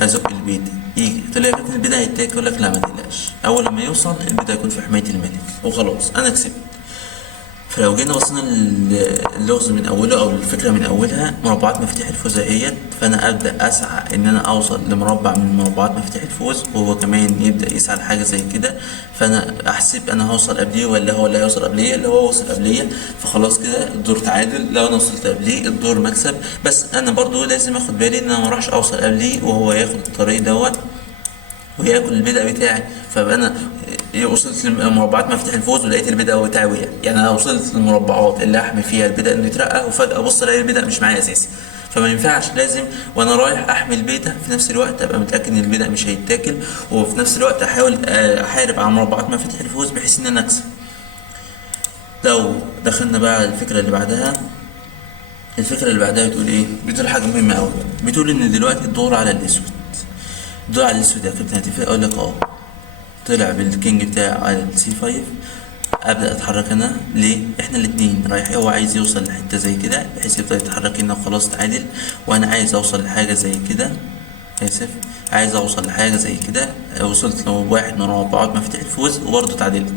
ازق البيضة، يجي طلع كابتن البيضة هيتاكل. يقول لك لا ما تقلقش، اول لما يوصل البيضة هيكون في حماية الملك وخلاص انا كسبت. فلو جينا بصينا اللغز من اوله او الفكره من اولها، مربعات مفاتيح الفوز اهيت، فانا ابدا اسعى ان انا اوصل لمربع من مربعات مفاتيح الفوز، وهو كمان يبدا يسعى لحاجه زي كده. فانا احسب انا هوصل قبليه ولا هو اللي هيوصل قبليه. اللي هو وصل قبليه فخلاص كده الدور تعادل، لو انا وصلت قبليه الدور مكسب. بس انا برضو لازم اخد بالي ان انا ما اروحش اوصل قبليه وهو ياخد الطريق دوت وياكل البدء بتاعي. فبقى انا وصلت لمربعات مفتاح الفوز ولقيت البدء بتاعي وقع. يعني انا وصلت للمربعات اللي احمي فيها البدء انه يترقى، وفجاه ابص الاقي البدء مش معايا اساسي. فما ينفعش، لازم وانا رايح احمي البدء في نفس الوقت ابقى متاكد ان البدء مش هيتاكل، وفي نفس الوقت احاول احارب على مربعات مفاتيح الفوز بحيث ان انا اكسب. لو دخلنا بقى على الفكره اللي بعدها، الفكره اللي بعدها بتقول ايه؟ بتقول حاجه مهمه قوي، بتقول ان دلوقتي الدور على الاسود. الدور على الاسود يا كابتن هتفق؟ اقول لك اه. طلع بالكينج بتاعي على السي 5، ابدا اتحرك انا ليه؟ احنا الاتنين رايحين، هو عايز يوصل لحته زي كده بحيث يفضل يتحرك هنا وخلاص تعادل، وانا عايز اوصل لحاجه زي كده، اسف، عايز اوصل لحاجه زي كده. وصلت لواحد من مربعات مفاتيح الفوز وبرضه تعادلت.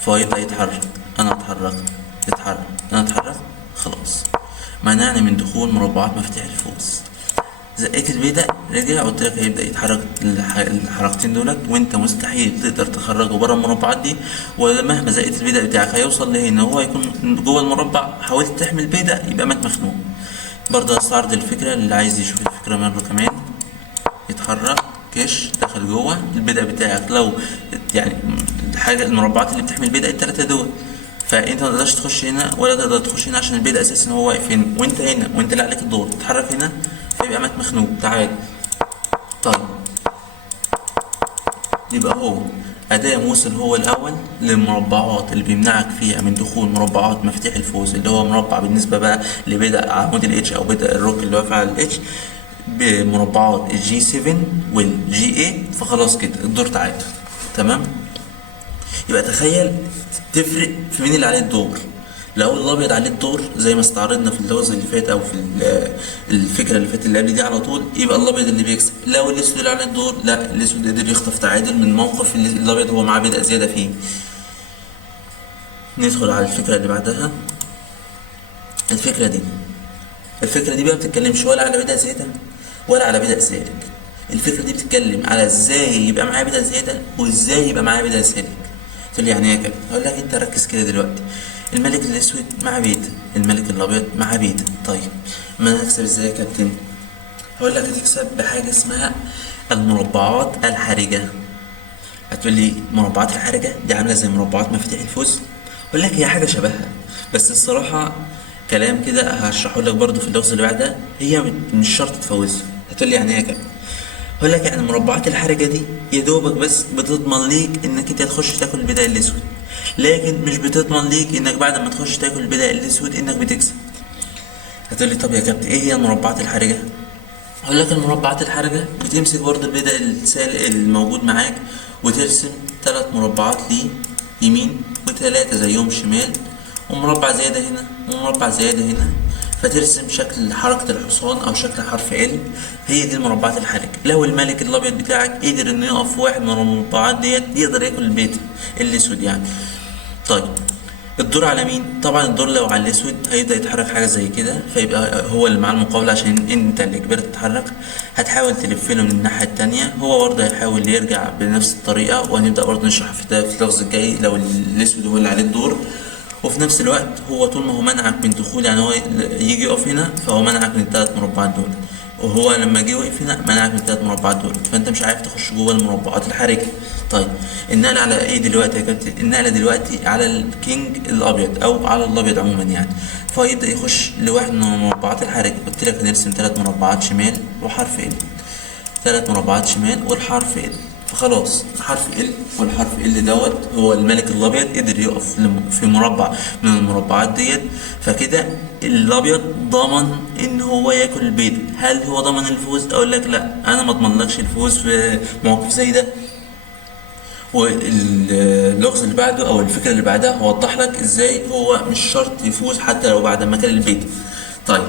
فهو يبدا يتحرك، انا اتحرك، يتحرك، انا اتحرك، خلاص منعني من دخول مربعات مفاتيح الفوز. زقيت البيضة، رجع قلت لك هيبدأ يتحرك الحركتين دولت، وانت مستحيل تقدر تخرجه بره المربعات دي. ومهما زقيت البيضة بتاعك هيوصل لهنا وهو هيكون جوه المربع، حاولت تحمي البيضة يبقى مات مخنوق. برضه هستعرض الفكرة اللي عايز يشوف الفكرة مرة كمان. يتحرك، كش، دخل جوه البيضة بتاعك. لو يعني الحاجة المربعات اللي بتحمي البيضة التلاتة دول، فانت ما تقدرش تخش هنا ولا تقدر تخش هنا عشان البيضة اساسا هو واقف هنا وانت هنا، وانت اللي عليك الدور تتحرك هنا فيبقى مات مخنوق تعال. طيب، يبقى هو ادام وصل هو الاول للمربعات اللي بيمنعك فيها من دخول مربعات مفاتيح الفوز، اللي هو مربع بالنسبه بقى لبدأ عمود الاتش او بدأ الروك اللي واقف على الاتش بمربعات الجي 7 والجي 8، فخلاص كده الدور تعادل. تمام. يبقى تخيل تفرق في مين اللي عليه الدور. لو الابيض عليه الدور زي ما استعرضنا في اللغز اللي فات او في الفكره اللي فاتت اللي قبل دي على طول، يبقى الابيض اللي بيكسب. لو الاسود اللي عليه الدور، لا، الاسود قدر يخطف تعادل من موقف اللي الابيض هو معاه بدأ زياده فيه. ندخل على الفكره اللي بعدها. الفكره دي بقى بتتكلمش ولا على بدأ زياده ولا على بدأ سالك. الفكره دي بتتكلم على ازاي يبقى معايا بدأ زياده وازاي يبقى معايا بدأ سالك. تقول لي يعني ايه يا كابتن؟ هقول لك انت ركز كده دلوقتي. الملك الاسود مع بيتا، الملك الابيض مع بيتا. طيب، ما انا هكسب ازاي يا كابتن؟ هقول لك هتكسب بحاجه اسمها المربعات الحرجه. هتقول لي مربعات الحرجه دي عامله زي مربعات مفاتيح الفوز؟ اقول لك هي حاجه شبهها، بس الصراحه كلام كده هشرحه لك برضو في اللغز اللي بعدها. هي مش شرط تفوزها، هتقول لي يعني ايه يا كابتن؟ هقول لك يعني المربعات الحرجه دي يا دوبك بس بتضمن ليك انك انت تخش تاكل البيضاء الاسود، لكن مش بتضمن ليك انك بعد ما تخش تاكل البيضاء الاسود انك بتكسب. هتقول لي طب يا كابتن ايه هي المربعات الحرجه؟ هقول لك المربعات الحرجه بتمسك برضه البيضاء السالق الموجود معاك وترسم 3 مربعات ليه يمين و3 زيهم شمال، ومربع زيادة هنا ومربع زيادة هنا، فترسم شكل حركة الحصان أو شكل حرف ال. هي دي المربعات الحرجة. لو الملك الأبيض بتاعك قدر إنه يقف في واحد من المربعات ديت يقدر ياكل البيض الأسود يعني. طيب الدور على مين؟ طبعا الدور لو على الاسود هيبدا يتحرك حاجه زي كده، فيبقى هو اللي معاه المقابله عشان انت اللي كبرت تتحرك. هتحاول تلف له من الناحيه التانية، هو برضه هيحاول يرجع بنفس الطريقه، وهنبدا برضه نشرح في ده في اللفظ الجاي لو الاسود هو اللي عليه الدور. وفي نفس الوقت هو طول ما هو منعك من دخول، يعني هو يجي يقف هنا فهو منعك من ال3 مربعات دول، وهو لما جه وقف هنا منعك من ال3 مربعات دول، فانت مش عارف تخش جوه المربعات الحرجه. طيب النقله على ايه دلوقتي يا كابتن؟ النقله دلوقتي على الكينج الابيض او على الابيض عموما يعني، فيبدا يخش لواحد من المربعات الحرجه. قلت لك هنرسم 3 مربعات شمال وحرف ال، 3 مربعات شمال والحرف ال. فخلاص حرف ال والحرف ال دوت هو الملك الابيض قدر يقف في مربع من المربعات ديت، فكده الابيض ضمن ان هو ياكل البيض. هل هو ضمن الفوز؟ اقول لك لا، انا ما اضمنلكش الفوز في موقف زي ده. واللغز اللي بعده او الفكره اللي بعدها هوضح لك ازاي هو مش شرط يفوز حتى لو بعد ما كل البيض. طيب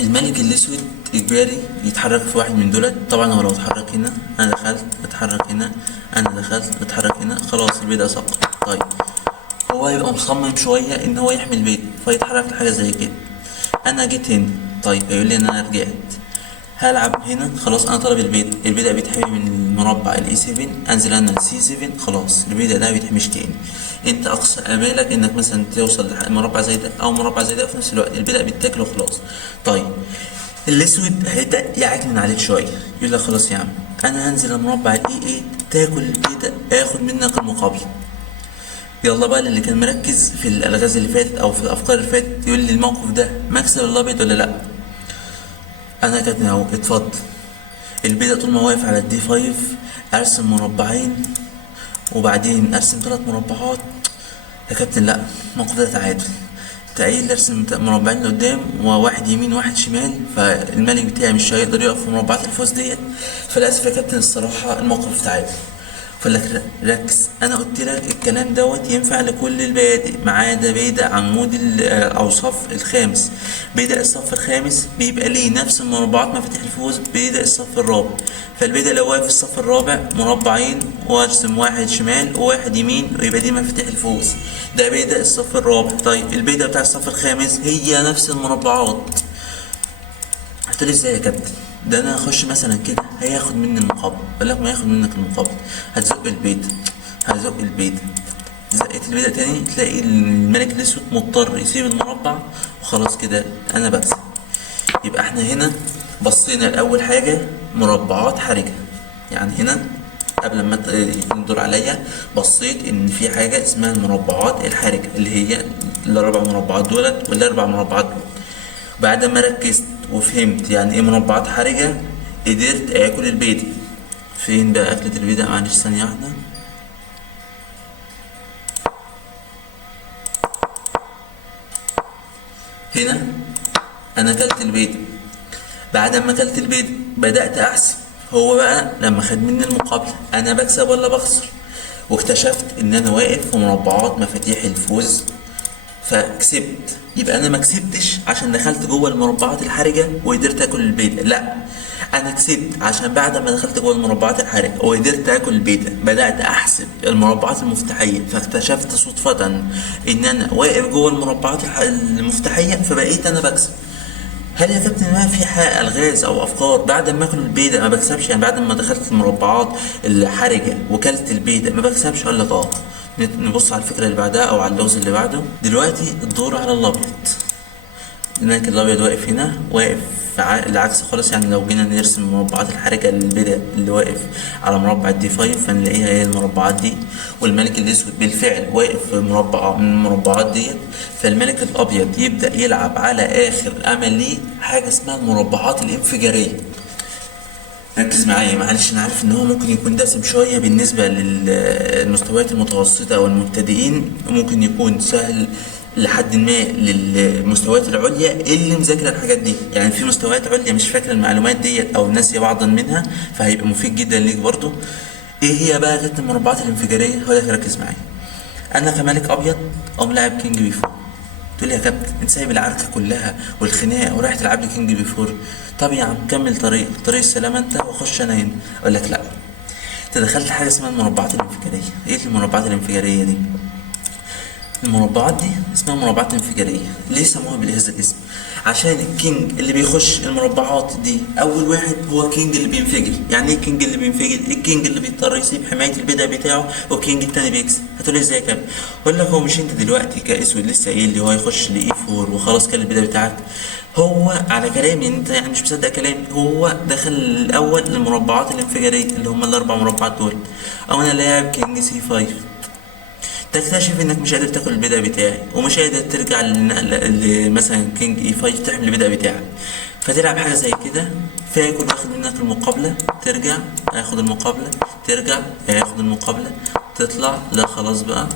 الملك الاسود اجباري يتحرك في واحد من دولت. طبعا هو لو اتحرك هنا انا دخلت، اتحرك هنا انا دخلت، اتحرك هنا، خلاص البيضه سقط. طيب هو هيبقى مصمم شويه ان هو يحمي البيض فيتحرك لحاجه زي كده. انا جيت هنا، طيب هيقول لي ان انا رجعت، هلعب هنا خلاص انا طالب البيض، البيضه بيتحمي من المربع الاي 7، انزل انا السي 7، خلاص البيضه ده بيتحميش تاني. انت اقصى امالك انك مثلا توصل لمربع زي ده او مربع زي ده، في نفس الوقت البيضه بيتاكل وخلاص. طيب الاسود هيبدا يعكنن عليك شويه، يقول لك خلاص يا عم انا هنزل المربع الاي 8 تاكل البيضه اخد منك المقابله. يلا بقى اللي كان مركز في الالغاز اللي فاتت او في الافكار اللي فاتت يقول لي الموقف ده مكسب الابيض ولا لا. انا كاتب اهو، اتفضل. البيضة طول ما واقف على الدي 5 ارسم مربعين وبعدين ارسم 3 مربعات. يا كابتن لا، الموقف ده تعادل. تعيل ارسم مربعين لقدام وواحد يمين وواحد شمال، فالملك بتاعي مش هيقدر يقف في مربعات الفوز ديت. فللاسف يا كابتن الصراحة الموقف تعادل. فلك ركز، انا قلت لك الكلام دوت ينفع لكل البيادق ما عدا بيدق عمود او صف الخامس. بيدق الصف الخامس بيبقى ليه نفس المربعات مفاتيح الفوز بيدق الصف الرابع. فالبيدق لو واقف في الصف الرابع مربعين وارسم واحد شمال وواحد يمين ويبقى دي مفاتيح الفوز، ده بيدق الصف الرابع. طيب البيدق بتاع الصف الخامس هي نفس المربعات. هتقولي ازاي يا كابتن؟ ده انا اخش مثلا كده هياخد مني المقابل. اقول لك ما ياخد منك المقابل، هتزق البيض، هزق البيض، زقت البيضة تاني تلاقي الملك الاسود مضطر يسيب المربع وخلاص كده انا بكسب. يبقى احنا هنا بصينا لاول حاجة مربعات حرجة، يعني هنا قبل ما يدور عليا بصيت ان في حاجة اسمها المربعات الحرجة اللي هي ال4 مربعات دولت وال4 مربعات دول. بعد ما ركزت وفهمت يعني ايه مربعات حرجة قدرت اكل البيضة. فين بقى اكلة البيضة؟ معلش ثانية واحدة. هنا انا اكلت البيضة. بعد ما اكلت البيضة بدأت احسب هو بقى لما خد مني المقابلة انا بكسب ولا بخسر، واكتشفت ان انا واقف في مربعات مفاتيح الفوز فكسبت. يبقى انا ما كسبتش عشان دخلت جوه المربعات الحرجه وقدرت اكل البيضه، لا انا كسبت عشان بعد ما دخلت جوه المربعات الحرجه وقدرت اكل البيضه بدات احسب المربعات المفتاحيه، فاكتشفت صدفه ان انا واقف جوه المربعات المفتاحيه فبقيت انا بكسب. هل يا كابتن ما في الغاز او افكار بعد ما اكل البيضه ما بكسبش؟ يعني بعد ما دخلت المربعات الحرجه وكلت البيضه ما بكسبش؟ اقول لك اه. نبص على الفكره اللي بعدها او على اللغز اللي بعده. دلوقتي الدور على الابيض. الملك الابيض واقف هنا، واقف العكس خالص. يعني لو جينا نرسم المربعات الحركة للبدء اللي واقف على مربع الدي 5 فنلاقيها هي المربعات دي، والملك الاسود بالفعل واقف في مربع من المربعات ديت. فالملك الابيض يبدأ يلعب على اخر امل ليه حاجة اسمها المربعات الانفجارية. ركز معايا معلش، انا عارف ان هو ممكن يكون دسم شويه بالنسبه للمستويات المتوسطه او المبتدئين، ممكن يكون سهل لحد ما للمستويات العليا اللي مذاكره الحاجات دي. يعني في مستويات عليا مش فاكره المعلومات ديت او ناسيه بعضا منها، فهيبقى مفيد جدا ليك برضو. ايه هي بقى كانت المربعات الانفجاريه؟ هقول لك ركز معايا. انا كملك ابيض اقوم لاعب كينج بي 4. تقول لي يا كابتن انت سايب العركه كلها والخناقه ورايح تلعب لي كينج بي 4؟ طب يا عم كمل طريق السلامه انت واخش انا هنا. اقول لك لا، انت دخلت حاجه اسمها المربعات الانفجاريه. ايه المربعات الانفجاريه دي؟ المربعات دي اسمها مربعات انفجاريه. ليه سموها بهذا الاسم؟ عشان الكينج اللي بيخش المربعات دي اول واحد هو كينج اللي بينفجر. يعني ايه الكينج اللي بينفجر؟ الكينج اللي بيضطر يسيب حمايه البدع بتاعه والكينج التاني بيكسب. هتقولي ازاي يا كابتن؟ اقول لك هو مش انت دلوقتي كاسود لسه قايل لي هو يخش لاي 4 وخلاص كان البدع بتاعك؟ هو على كلامي انت يعني مش مصدق كلامي، هو دخل الاول المربعات الانفجاريه اللي هم الاربع مربعات دول، او انا لاعب كينج سي 5. تكتشف انك مش قادر تاكل البدع بتاعي ومش قادر ترجع للنقلة مثلا كينج اي 5 تحمل البدع بتاعك، فتلعب حاجة زي كده فيكون واخد منك المقابلة، ترجع هياخد المقابلة، ترجع هياخد المقابلة، تطلع لا خلاص بقى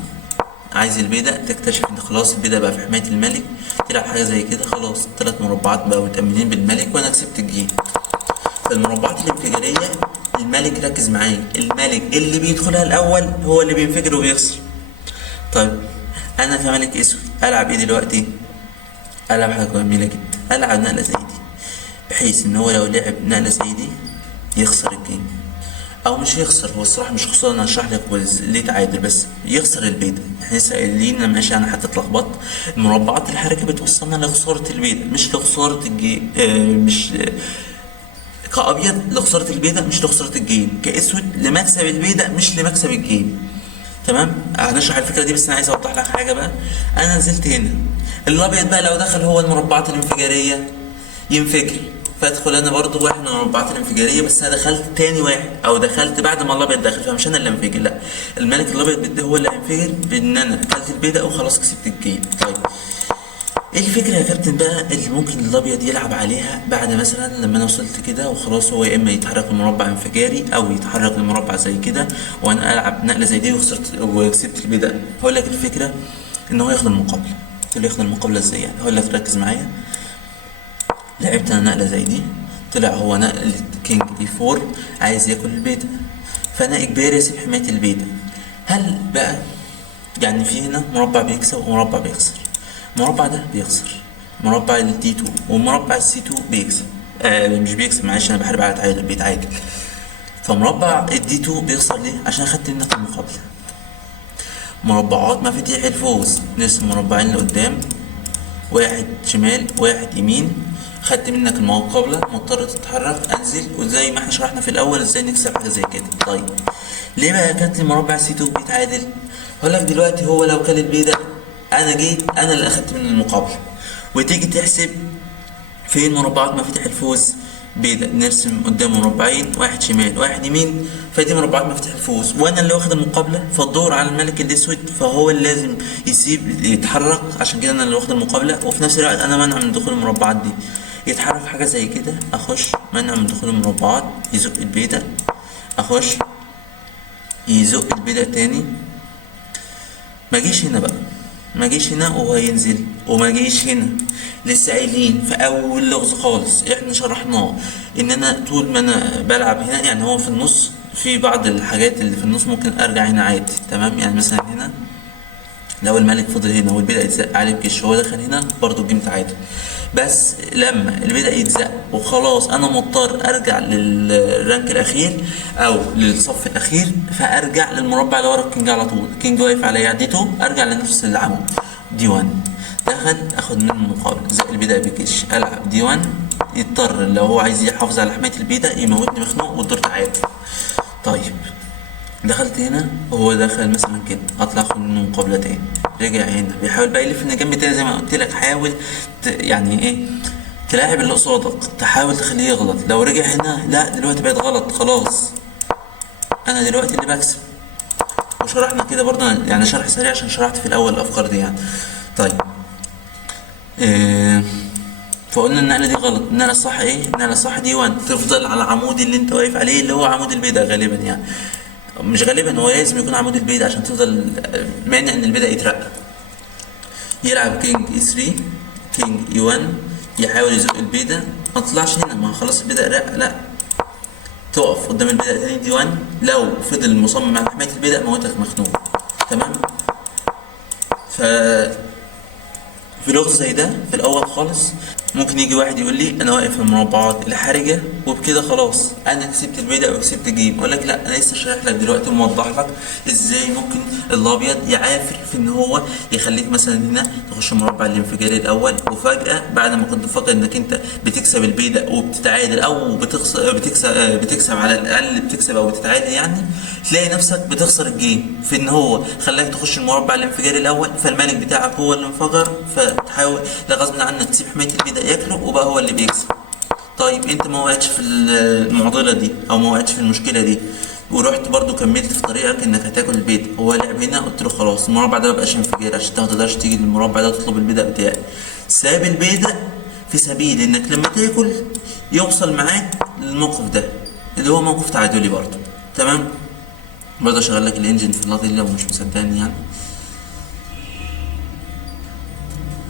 عايز البدع، تكتشف ان خلاص البدع بقى في حماية الملك، تلعب حاجة زي كده خلاص 3 مربعات بقى متأمنين بالملك وانا كسبت الجيم. فالمربعات الانفجارية الملك ركز معايا، الملك اللي بيدخلها الاول هو اللي بينفجر وبيخسر. طيب انا كملك اسود العب ايه دلوقتي؟ العب حاجه جميله جدا، العب نقله زي دي بحيث ان هو لو لعب نقله زي دي يخسر الجيم، او مش يخسر، هو الصراحه مش خساره، انا هشرح لك ليه تعادل، بس يخسر البيضه. احنا لسه قايلين ماشي انا حتى اتلخبطت، المربعات الحركه بتوصلنا لخساره البيضه مش لخساره الجيم. مش كابيض لخساره البيضه مش لخساره الجيم، كاسود لمكسب البيضه مش لمكسب الجيم. تمام؟ هنشرح الفكره دي، بس انا عايز اوضح لك حاجه بقى. انا نزلت هنا، الابيض بقى لو دخل هو المربعات الانفجاريه ينفجر، فادخل انا برضو واحد من المربعات الانفجاريه، بس انا دخلت تاني واحد او دخلت بعد ما الابيض دخل، فمش انا اللي انفجر، لا الملك الابيض هو اللي هينفجر بان انا اكلت البيضه وخلاص كسبت الجيم. طيب ايه الفكره يا كابتن بقى اللي ممكن الابيض يلعب عليها بعد مثلا لما انا وصلت كده وخلاص؟ هو يا اما يتحرك لمربع انفجاري او يتحرك لمربع زي كده وانا العب نقله زي دي وكسبت البدايه. هقول لك الفكره ان هو ياخد المقابله. تقول لي ياخد المقابله ازاي؟ يعني هقول لك ركز معايا. لعبت انا نقله زي دي، طلع هو نقله كينج اي 4 عايز ياكل البيضه، فانا اجباري اسيب حمايه البيضه. هل بقى يعني في هنا مربع بيكسب ومربع بيخسر، المربع ده بيخسر مربع الدي 2 ومربع السي 2 بيكسب، مش بيكسب معلش انا بحارب على تعادل، بيتعادل. فمربع الدي 2 بيخسر ليه؟ عشان اخدت منك المقابله. مربعات مفاتيح الفوز، نرسم مربعين لقدام، واحد شمال واحد يمين، خدت منك المقابله مضطر تتحرك انزل، وزي ما احنا شرحنا في الاول ازاي نكسب حاجه زي كده. طيب ليه بقى كانت المربع السي 2 بيتعادل؟ هقول لك دلوقتي هو لو كان البيضه انا جيت انا اللي اخدت من المقابله، وتيجي تحسب فين مربعات مفاتيح الفوز؟ بيضة، نرسم قدام مربعين واحد شمال واحد يمين، فدي مربعات مفاتيح الفوز وانا اللي واخد المقابله، فالدور على الملك الاسود فهو اللي لازم يسيب يتحرك، عشان كده انا اللي واخد المقابله، وفي نفس الوقت انا منع من دخول المربعات دي. يتحرك حاجه زي كده اخش منع من دخول المربعات، يزق البيضة، اخش يزق البيضة تاني، ما جيش هنا بقى، ما جيش هنا وهو ينزل، وما جيش هنا. لسه قايلين في اول لغز خالص احنا شرحناه ان انا طول ما انا بلعب هنا، يعني هو في النص في بعض الحاجات اللي في النص ممكن ارجع هنا عادي. تمام؟ يعني مثلا هنا لو الملك فضل هنا والبدأ يتزق عليه بكش هو دخل هنا برضو الجيم تعادل، بس لما البدأ يتزق وخلاص انا مضطر ارجع للرانك الاخير او للصف الاخير، فارجع للمربع اللي ورا الكينج على طول، الكينج واقف على يعديته، ارجع لنفس اللي عمله دي 1، دخل اخد منه مقابل زق البدأ بكش، العب دي 1، يضطر لو هو عايز يحافظ على حماية البدأ يموتني مخنوق والدور تعادل. طيب دخلت هنا وهو دخل مثلا كده، اطلع اخد منه مقابله تاني، رجع هنا بيحاول بقى يلف من الجنب تاني زي ما قلت لك، حاول يعني ايه تلاعب اللي قصادك، تحاول تخليه يغلط. لو رجع هنا لا دلوقتي بقت غلط خلاص، انا دلوقتي اللي بكسب. وشرحنا كده برضه يعني شرح سريع عشان شرحت في الاول الافكار دي يعني. طيب إيه، فقلنا النقله دي غلط. النقله الصح ايه؟ النقله الصح دي 1 تفضل على العمود اللي انت واقف عليه اللي هو عمود البيضة غالبا يعني، مش غالبا هو لازم يكون عمود البيضة عشان تفضل مانع ان البيضة يترقى. يلعب كينج اي 3 كينج اي 1 يحاول يزق البيضة، ما تطلعش هنا، ما خلاص البيضة رق، لا تقف قدام البيضة تاني دي 1. لو فضل مصمم على حماية البيضة موتك مخنوق. تمام. ف في لغز زي ده في الاول خالص ممكن يجي واحد يقول لي انا واقف في المربعات الحرجه وبكده خلاص انا كسبت البيضه او كسبت الجيم. اقول لك لا، انا لسه شارح لك دلوقتي وموضح لك ازاي ممكن الابيض يعافر في ان هو يخليك مثلا هنا تخش المربع الانفجاري الاول، وفجاه بعد ما كنت فاكر انك انت بتكسب البيضه وبتتعادل او بتكسب على الاقل بتكسب او بتتعادل يعني، تلاقي نفسك بتخسر الجيم في ان هو خلاك تخش المربع الانفجاري الاول، فالملك بتاعك هو اللي انفجر، فتحاول غصب عنك تسيب حمايه البيضه ياكله وبقى هو اللي بيكسب. طيب انت ما وقعتش في المعضله دي او ما وقعتش في المشكله دي ورحت برضو كملت في طريقك انك هتاكل البيضه، هو لعب هنا قلت له خلاص المربع ده مبقاش انفجاري عشان انت ما تقدرش تيجي للمربع ده وتطلب البيضه بتاعي. ساب البيضه في سبيل انك لما تاكل يوصل معاك للموقف ده اللي هو موقف تعادلي برضو. تمام. برضه اشغل لك الانجن في اللحظه دي لو مش مصدقني يعني.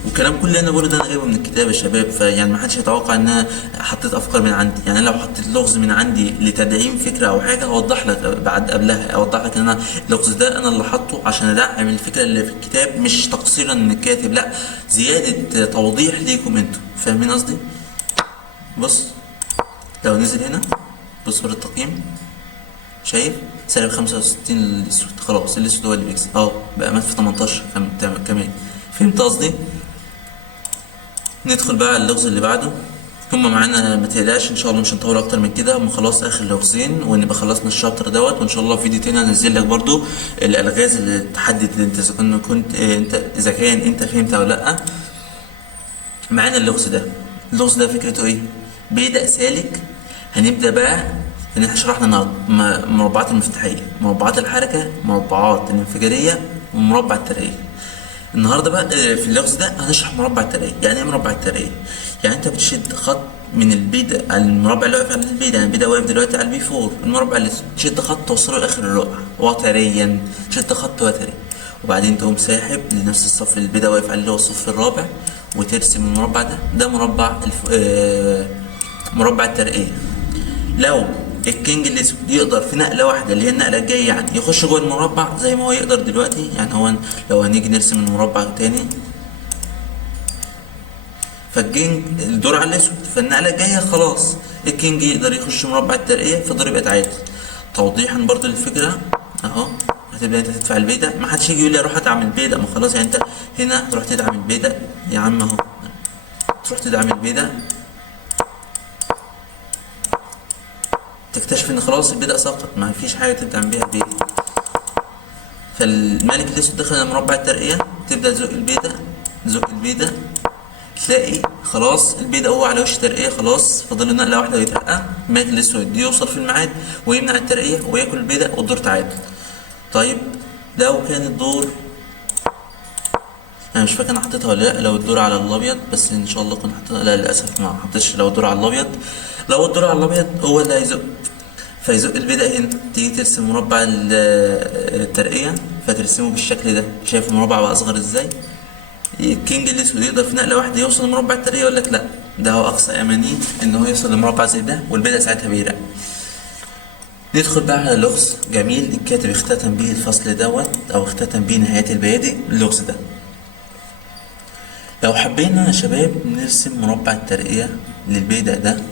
والكلام كله اللي انا بقوله ده انا جايبه من الكتاب يا شباب، فيعني ما حدش يتوقع ان انا حطيت افكار من عندي. يعني لو حطيت لغز من عندي لتدعيم فكره او حاجه هوضح لك بعد قبلها، اوضح لك ان انا اللغز ده انا اللي حاطه عشان ادعم الفكره اللي في الكتاب، مش تقصيرا من الكاتب، لا زياده توضيح ليكم انتوا. فاهمين قصدي؟ بص لو نزل هنا بص بره التقييم شايف سالب 65 الاسود، خلاص الاسود هو اللي بيكسب اهو، بقى مات في 18 كمان. فهمت قصدي؟ ندخل بقى على اللغز اللي بعده. هما معانا ما تقلقش ان شاء الله مش هنطول اكتر من كده، هما خلاص اخر لغزين ونبقى خلصنا الشابتر دوت، وان شاء الله في فيديو تاني هنزل لك برضو الالغاز اللي تحدد انت اذا كنت انت اذا كان انت فهمت او لا. معانا اللغز ده. اللغز ده فكرته ايه؟ بيبدأ سالك. هنبدأ بقى ان احنا شرحنا النهارده مربعات المفتاحية، مربعات الحركة، مربعات الانفجارية، ومربع الترقية. النهارده بقى في اللغز ده هنشرح مربع الترقية. يعني ايه مربع الترقية؟ يعني انت بتشد خط من البيضة على المربع اللي واقف على البيضة، يعني البيضة واقف دلوقتي على البي 4، المربع اللي تشد خط توصله لاخر الرقعة وتريا، تشد خط وتري، وبعدين تقوم ساحب لنفس الصف اللي البيضة واقف عليه اللي هو الصف الرابع، وترسم المربع ده مربع مربع الترقية. لو الكينج الاسود يقدر في نقله واحده اللي هي النقله الجايه يعني يخش جوه المربع زي ما هو يقدر دلوقتي، يعني هو لو هنيجي نرسم المربع تاني فالكينج الدور على الاسود، فالنقله الجايه خلاص الكينج يقدر يخش مربع الترقيه فالدور يبقى تعادل. توضيحا برضو للفكره اهو، هتبدا انت تدفع البيضه، ما حدش يجي يقول لي اروح ادعم البيضه، ما خلاص يعني انت هنا تروح تدعم البيضه يا عم اهو، تروح تدعم البيضه تكتشف ان خلاص البيضة سقط، ما فيش حاجة تدعم بيها البيضة. فالملك الاسود دخل مربع الترقية، تبدأ تزق البيضة، تزق البيضة، تلاقي خلاص البيضة هو على وش ترقية، خلاص فاضل له نقلة واحدة ويترقى. الملك الاسود يوصل في الميعاد ويمنع الترقية وياكل البيضة والدور تعادل. طيب لو كان الدور انا مش فاكر انا حطيتها ولا لا، لو الدور على الابيض بس ان شاء الله كنت حطيتها، لا للاسف ما حطيتش. لو الدور على الابيض، لو الدور على الابيض هو اللي هيزق، فيزق البيضة هنا، تيجي ترسم مربع الترقية فترسمه بالشكل ده. شايف المربع بقى اصغر ازاي؟ الكينج الاسود يقدر في نقلة واحدة يوصل لمربع الترقية، يقول لك لا ده هو اقصى امانيه ان هو يوصل لمربع زي ده والبيضة ساعتها بيرق. ندخل بقى على لغز جميل الكاتب اختتم بيه الفصل دوت او اختتم بيه نهاية البيادق اللغز ده. لو حبينا يا شباب نرسم مربع الترقية للبيدق ده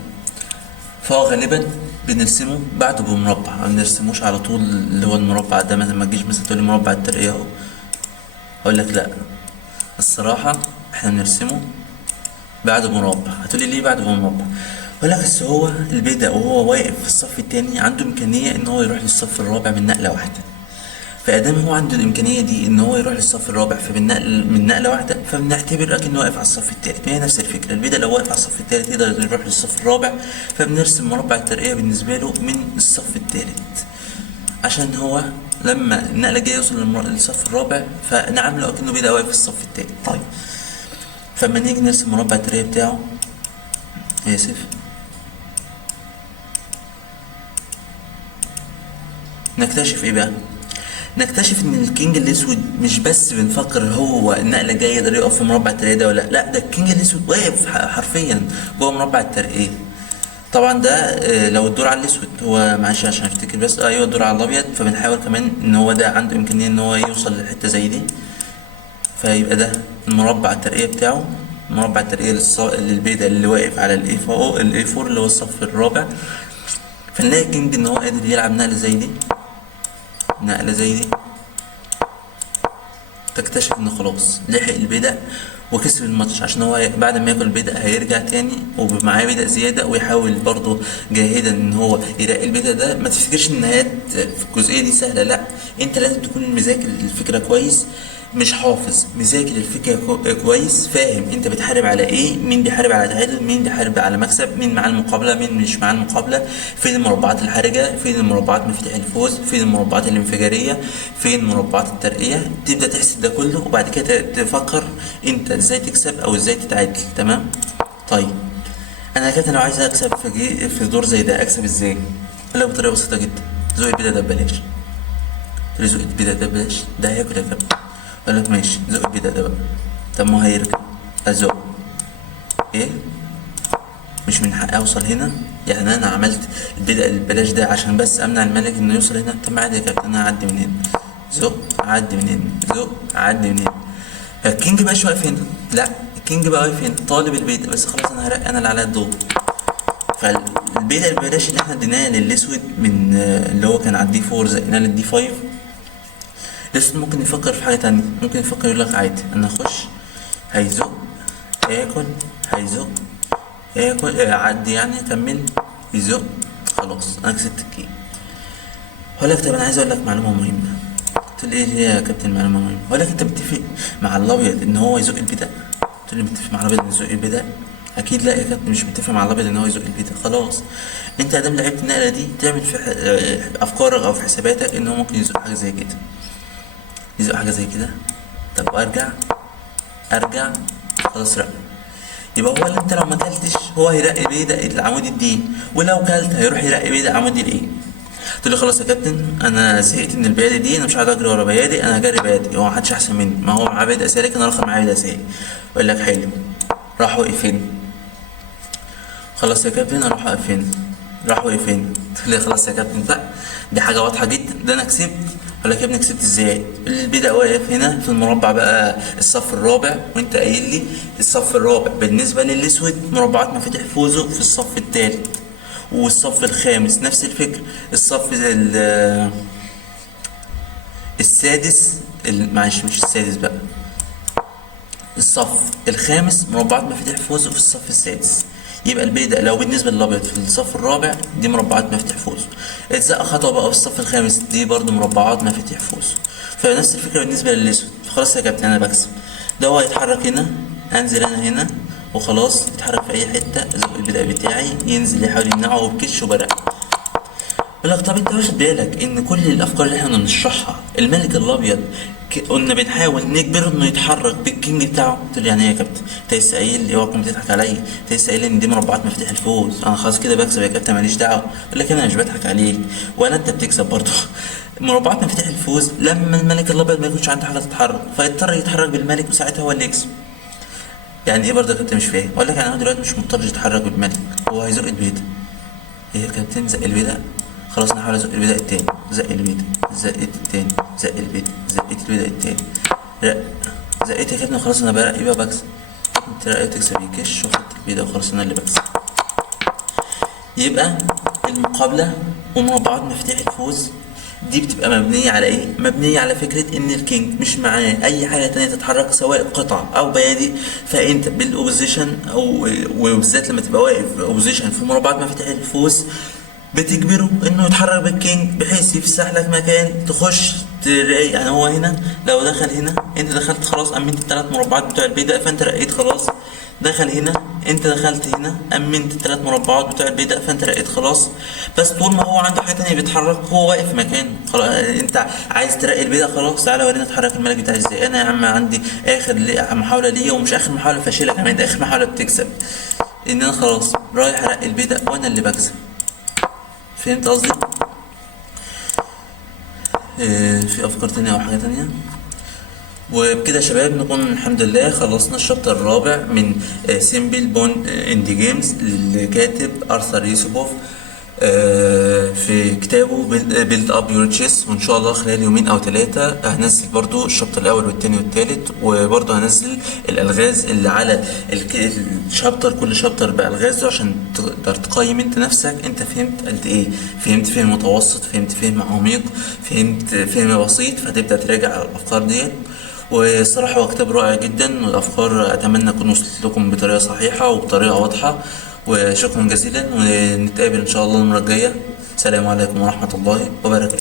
فهو غالبا بنرسمه بعده بمربع، ما بنرسموش على طول اللي هو المربع ده. مثلا ما تجيش مثلا تقولي مربع الترقية اهو، اقول لك لا الصراحة احنا بنرسمه بعده بمربع. هتقولي ليه بعده بمربع؟ اقول لك بس هو البيدق وهو واقف في الصف التاني عنده امكانية ان هو يروح للصف الرابع من نقلة واحدة، فادام هو عنده الامكانيه دي ان هو يروح للصف الرابع فبالنقل من نقله واحده، فبنعتبر اكنه واقف على الصف الثالث. ما هي نفس الفكره، البيدا لو واقف على الصف الثالث يقدر يروح للصف الرابع، فبنرسم مربع الترقيه بالنسبه له من الصف الثالث، عشان هو لما النقله جايه يوصل للصف الرابع فنعامله اكنه بيدا واقف في الصف الثالث. طيب فلما نيجي نرسم مربع الترقيه بتاعه، اسف، نكتشف ايه بقى؟ نكتشف ان الكينج الاسود مش بس بنفكر هو النقله جايه يقدر يقف في مربع الترقيه ده ولا لا، ده الكينج الاسود واقف حرفيا جوه مربع الترقيه. طبعا ده لو الدور على الاسود، هو معلش عشان افتكر بس، ايوه الدور على الابيض، فبنحاول كمان ان هو ده عنده امكانيه ان هو يوصل لحته زي دي، فيبقى ده المربع الترقيه بتاعه، مربع الترقيه للبيضه اللي واقف على الاي 4 اللي هو الصف الرابع. فنلاقي الكينج ان هو قادر يلعب نقله زي دي، نقله زي دي، تكتشف ان خلاص لحق البدأ وكسب الماتش، عشان هو بعد ما ياكل البدأ هيرجع تاني ومعاه بدأ زيادة، ويحاول برضه جاهدا ان هو يلاقي البدأ ده. ما تفتكرش ان النهايات في الجزئية دي سهلة، لا، انت لازم تكون مذاكر الفكرة كويس، مش حافظ، مذاكر الفكرة كويس، فاهم انت بتحارب على ايه، مين بيحارب على تعادل، مين بيحارب على مكسب، مين مع المقابلة، مين مش مع المقابلة، فين المربعات الحرجة، فين المربعات مفتاح الفوز، فين المربعات الانفجارية، فين مربعات الترقية. تبدأ تحسب ده كله وبعد كده تفكر انت ازاي تكسب او ازاي تتعادل. تمام؟ طيب انا يا كابتن لو عايز اكسب في دور زي ده اكسب ازاي؟ اقول لك بطريقة بسيطة جدا، زق البيضة ده ببلاش. تقول لي زق البيضة ده ببلاش؟ ده هياكل يا كابتن. اقول لك ماشي، زق البيضة ده بقى. طب ما هو هيرجع، ازق ايه؟ مش من حقي اوصل هنا؟ يعني انا عملت البدء البلاش ده عشان بس امنع الملك انه يوصل هنا؟ طب ما عادي يا كابتن، انا هعدي من هنا، زق اعدي من هنا، زق اعدي من هنا. الكينج بقاش واقف هنا، لا، الكينج بقى واقف هنا طالب البيض، بس خلاص انا هرقي انا اللي عليا الدور. فالبيض البلاش اللي احنا اديناه للاسود من اللي هو كان على الدي 4 زقناه للدي 5، الاسود ممكن يفكر في حاجه تانية، ممكن يفكر يقول لك عادي انا اخش، هيزق، هياكل، هيزق، ياكل، اعدي يعني، اكمل، يزق، خلاص انا كسبت الكيك. هقول لك طب انا عايز اقول لك معلومه مهمه. قلت له ايه هي يا كابتن معلومه مهمه؟ هقول لك انت متفق مع الابيض ان هو يزق البداء؟ قلت له متفق مع الابيض ان يزق البداء؟ اكيد لا يا كابتن مش متفق مع الابيض ان هو يزق البداء. خلاص انت ادام لعبت النقله دي تعمل في افكارك او في حساباتك ان هو ممكن يزق حاجه زي كده، يزق حاجه زي كده. طب ارجع، خلاص رقم. يبقى هو اللي انت لو ما كلتش هو هيرقي بيدا العمود الدين، ولو كلت هيروح يرقي بيدا عمود الايه. قلت له خلاص يا كابتن انا زهقت من البيادي دي، انا مش قاعد اجري ورا بيادي، انا هجري بيادي، هو محدش احسن مني، ما هو معاه بيدا سالك انا الاخر معاه بيدا سالك. اقول لك حلو، راح وقف فين؟ خلاص يا كابتن اروح اقف فين؟ راح وقف فين؟ قلت له خلاص يا كابتن لا، دي حاجه واضحه جدا، ده انا كسبت. قال لك يا ابني كسبت ازاي؟ البدأ واقف هنا في المربع بقى الصف الرابع، وانت قايل لي الصف الرابع بالنسبه للاسود مربعات مفاتيح فوزه في الصف الثالث، والصف الخامس نفس الفكر، الصف السادس، معلش مش السادس بقى، الصف الخامس مربعات مفاتيح فوزه في الصف السادس. يبقى البيضاء لو بالنسبة للأبيض في الصف الرابع دي مربعات مفاتيح فوزه، اتزق خطوة بقى في الصف الخامس دي برضو مربعات مفاتيح فوزه. فنفس الفكرة بالنسبة للأسود. فخلاص يا كابتن أنا بكسب، ده هو هيتحرك هنا، أنزل أنا هنا وخلاص، يتحرك في أي حتة، أزق البيضاء بتاعي ينزل يحاول يمنعه وبكش وبرق. يقول لك طب انت واخد بالك ان كل الافكار اللي احنا بنشرحها الملك الابيض قلنا بنحاول نجبره انه يتحرك بالكينج بتاعه؟ قلت له يعني ايه يا كابتن؟ انت لسه قايل لي، اوعى تكون بتضحك عليا، انت لسه قايل ان دي مربعات مفاتيح الفوز، انا خلاص كده بكسب يا كابتن ماليش دعوه. يقول لك انا مش بضحك عليك ولا انت بتكسب برضه. مربعات مفاتيح الفوز لما الملك الابيض ما يكونش عنده حاجه تتحرك فيضطر يتحرك بالملك وساعتها هو اللي يكسب. يعني ايه برضه يا كابتن؟ مش فاهم. اقول لك يعني هو دلوقتي مش مضطر يتحرك بالملك، هو هيزق البيضه. ايه يا كابتن؟ زق البيضه. خلاص انا هحاول ازق البداء التاني، زق البيضة، زقت التاني، زق البيضة، زقت البداء التاني، رق، زقيت يا كابتن خلاص انا برقي بقى بكسب. انت رقي تكسب يكش، وخدت البيضة وخلاص انا اللي بكسب. يبقى المقابلة ومربعات مفاتيح الفوز دي بتبقى مبنية على ايه؟ مبنية على فكرة ان الكينج مش معاه اي حاجة تانية تتحرك سواء قطع او بيادي، فانت بالاوبوزيشن او وبالذات لما تبقى واقف اوبوزيشن في مربعات مفاتيح الفوز بتجبره انه يتحرك بالكينج بحيث يفسح لك مكان تخش تلاقي يعني هو هنا لو دخل هنا انت دخلت خلاص امنت الثلاث مربعات بتوع البيدق، فانت رقيت خلاص. دخل هنا انت دخلت هنا امنت الثلاث مربعات بتوع البيدق، فانت رقيت خلاص. بس طول ما هو عنده حاجه تانية بيتحرك هو واقف مكانه خلاص. انت عايز ترقي البيدق خلاص، تعالى ورينا اتحرك الملك بتاعي ازاي. انا يا عم عندي اخر محاوله ليا، ومش اخر محاوله فاشله كمان، ده اخر محاوله بتكسب. ان انا خلاص رايح ارقي البيدق وانا اللي بكسب. فهمت قصدي؟ في افكار تانية او حاجه تانية؟ وبكده يا شباب نكون الحمد لله خلصنا الشابتر الرابع من سيمبل بوند اند جيمز للكاتب ارثر يوسبوف في كتابه بيلد اب يور تشيس. وان شاء الله خلال يومين او ثلاثه هنزل برضو الشابتر الاول والثاني والثالث، وبرضو هنزل الالغاز اللي على الشابتر، كل شابتر بالغازه عشان تقدر تقيم انت نفسك انت فهمت قد ايه، فهمت فهم متوسط، فهمت فهم عميق، فهمت فهم بسيط، فتبدا تراجع الافكار ديت. والصراحة هو كتاب رائع جدا، والأفكار أتمنى أكون وصلت لكم بطريقة صحيحة وبطريقة واضحة. وشكرا جزيلا، ونتقابل إن شاء الله المرة الجاية. السلام عليكم ورحمة الله وبركاته.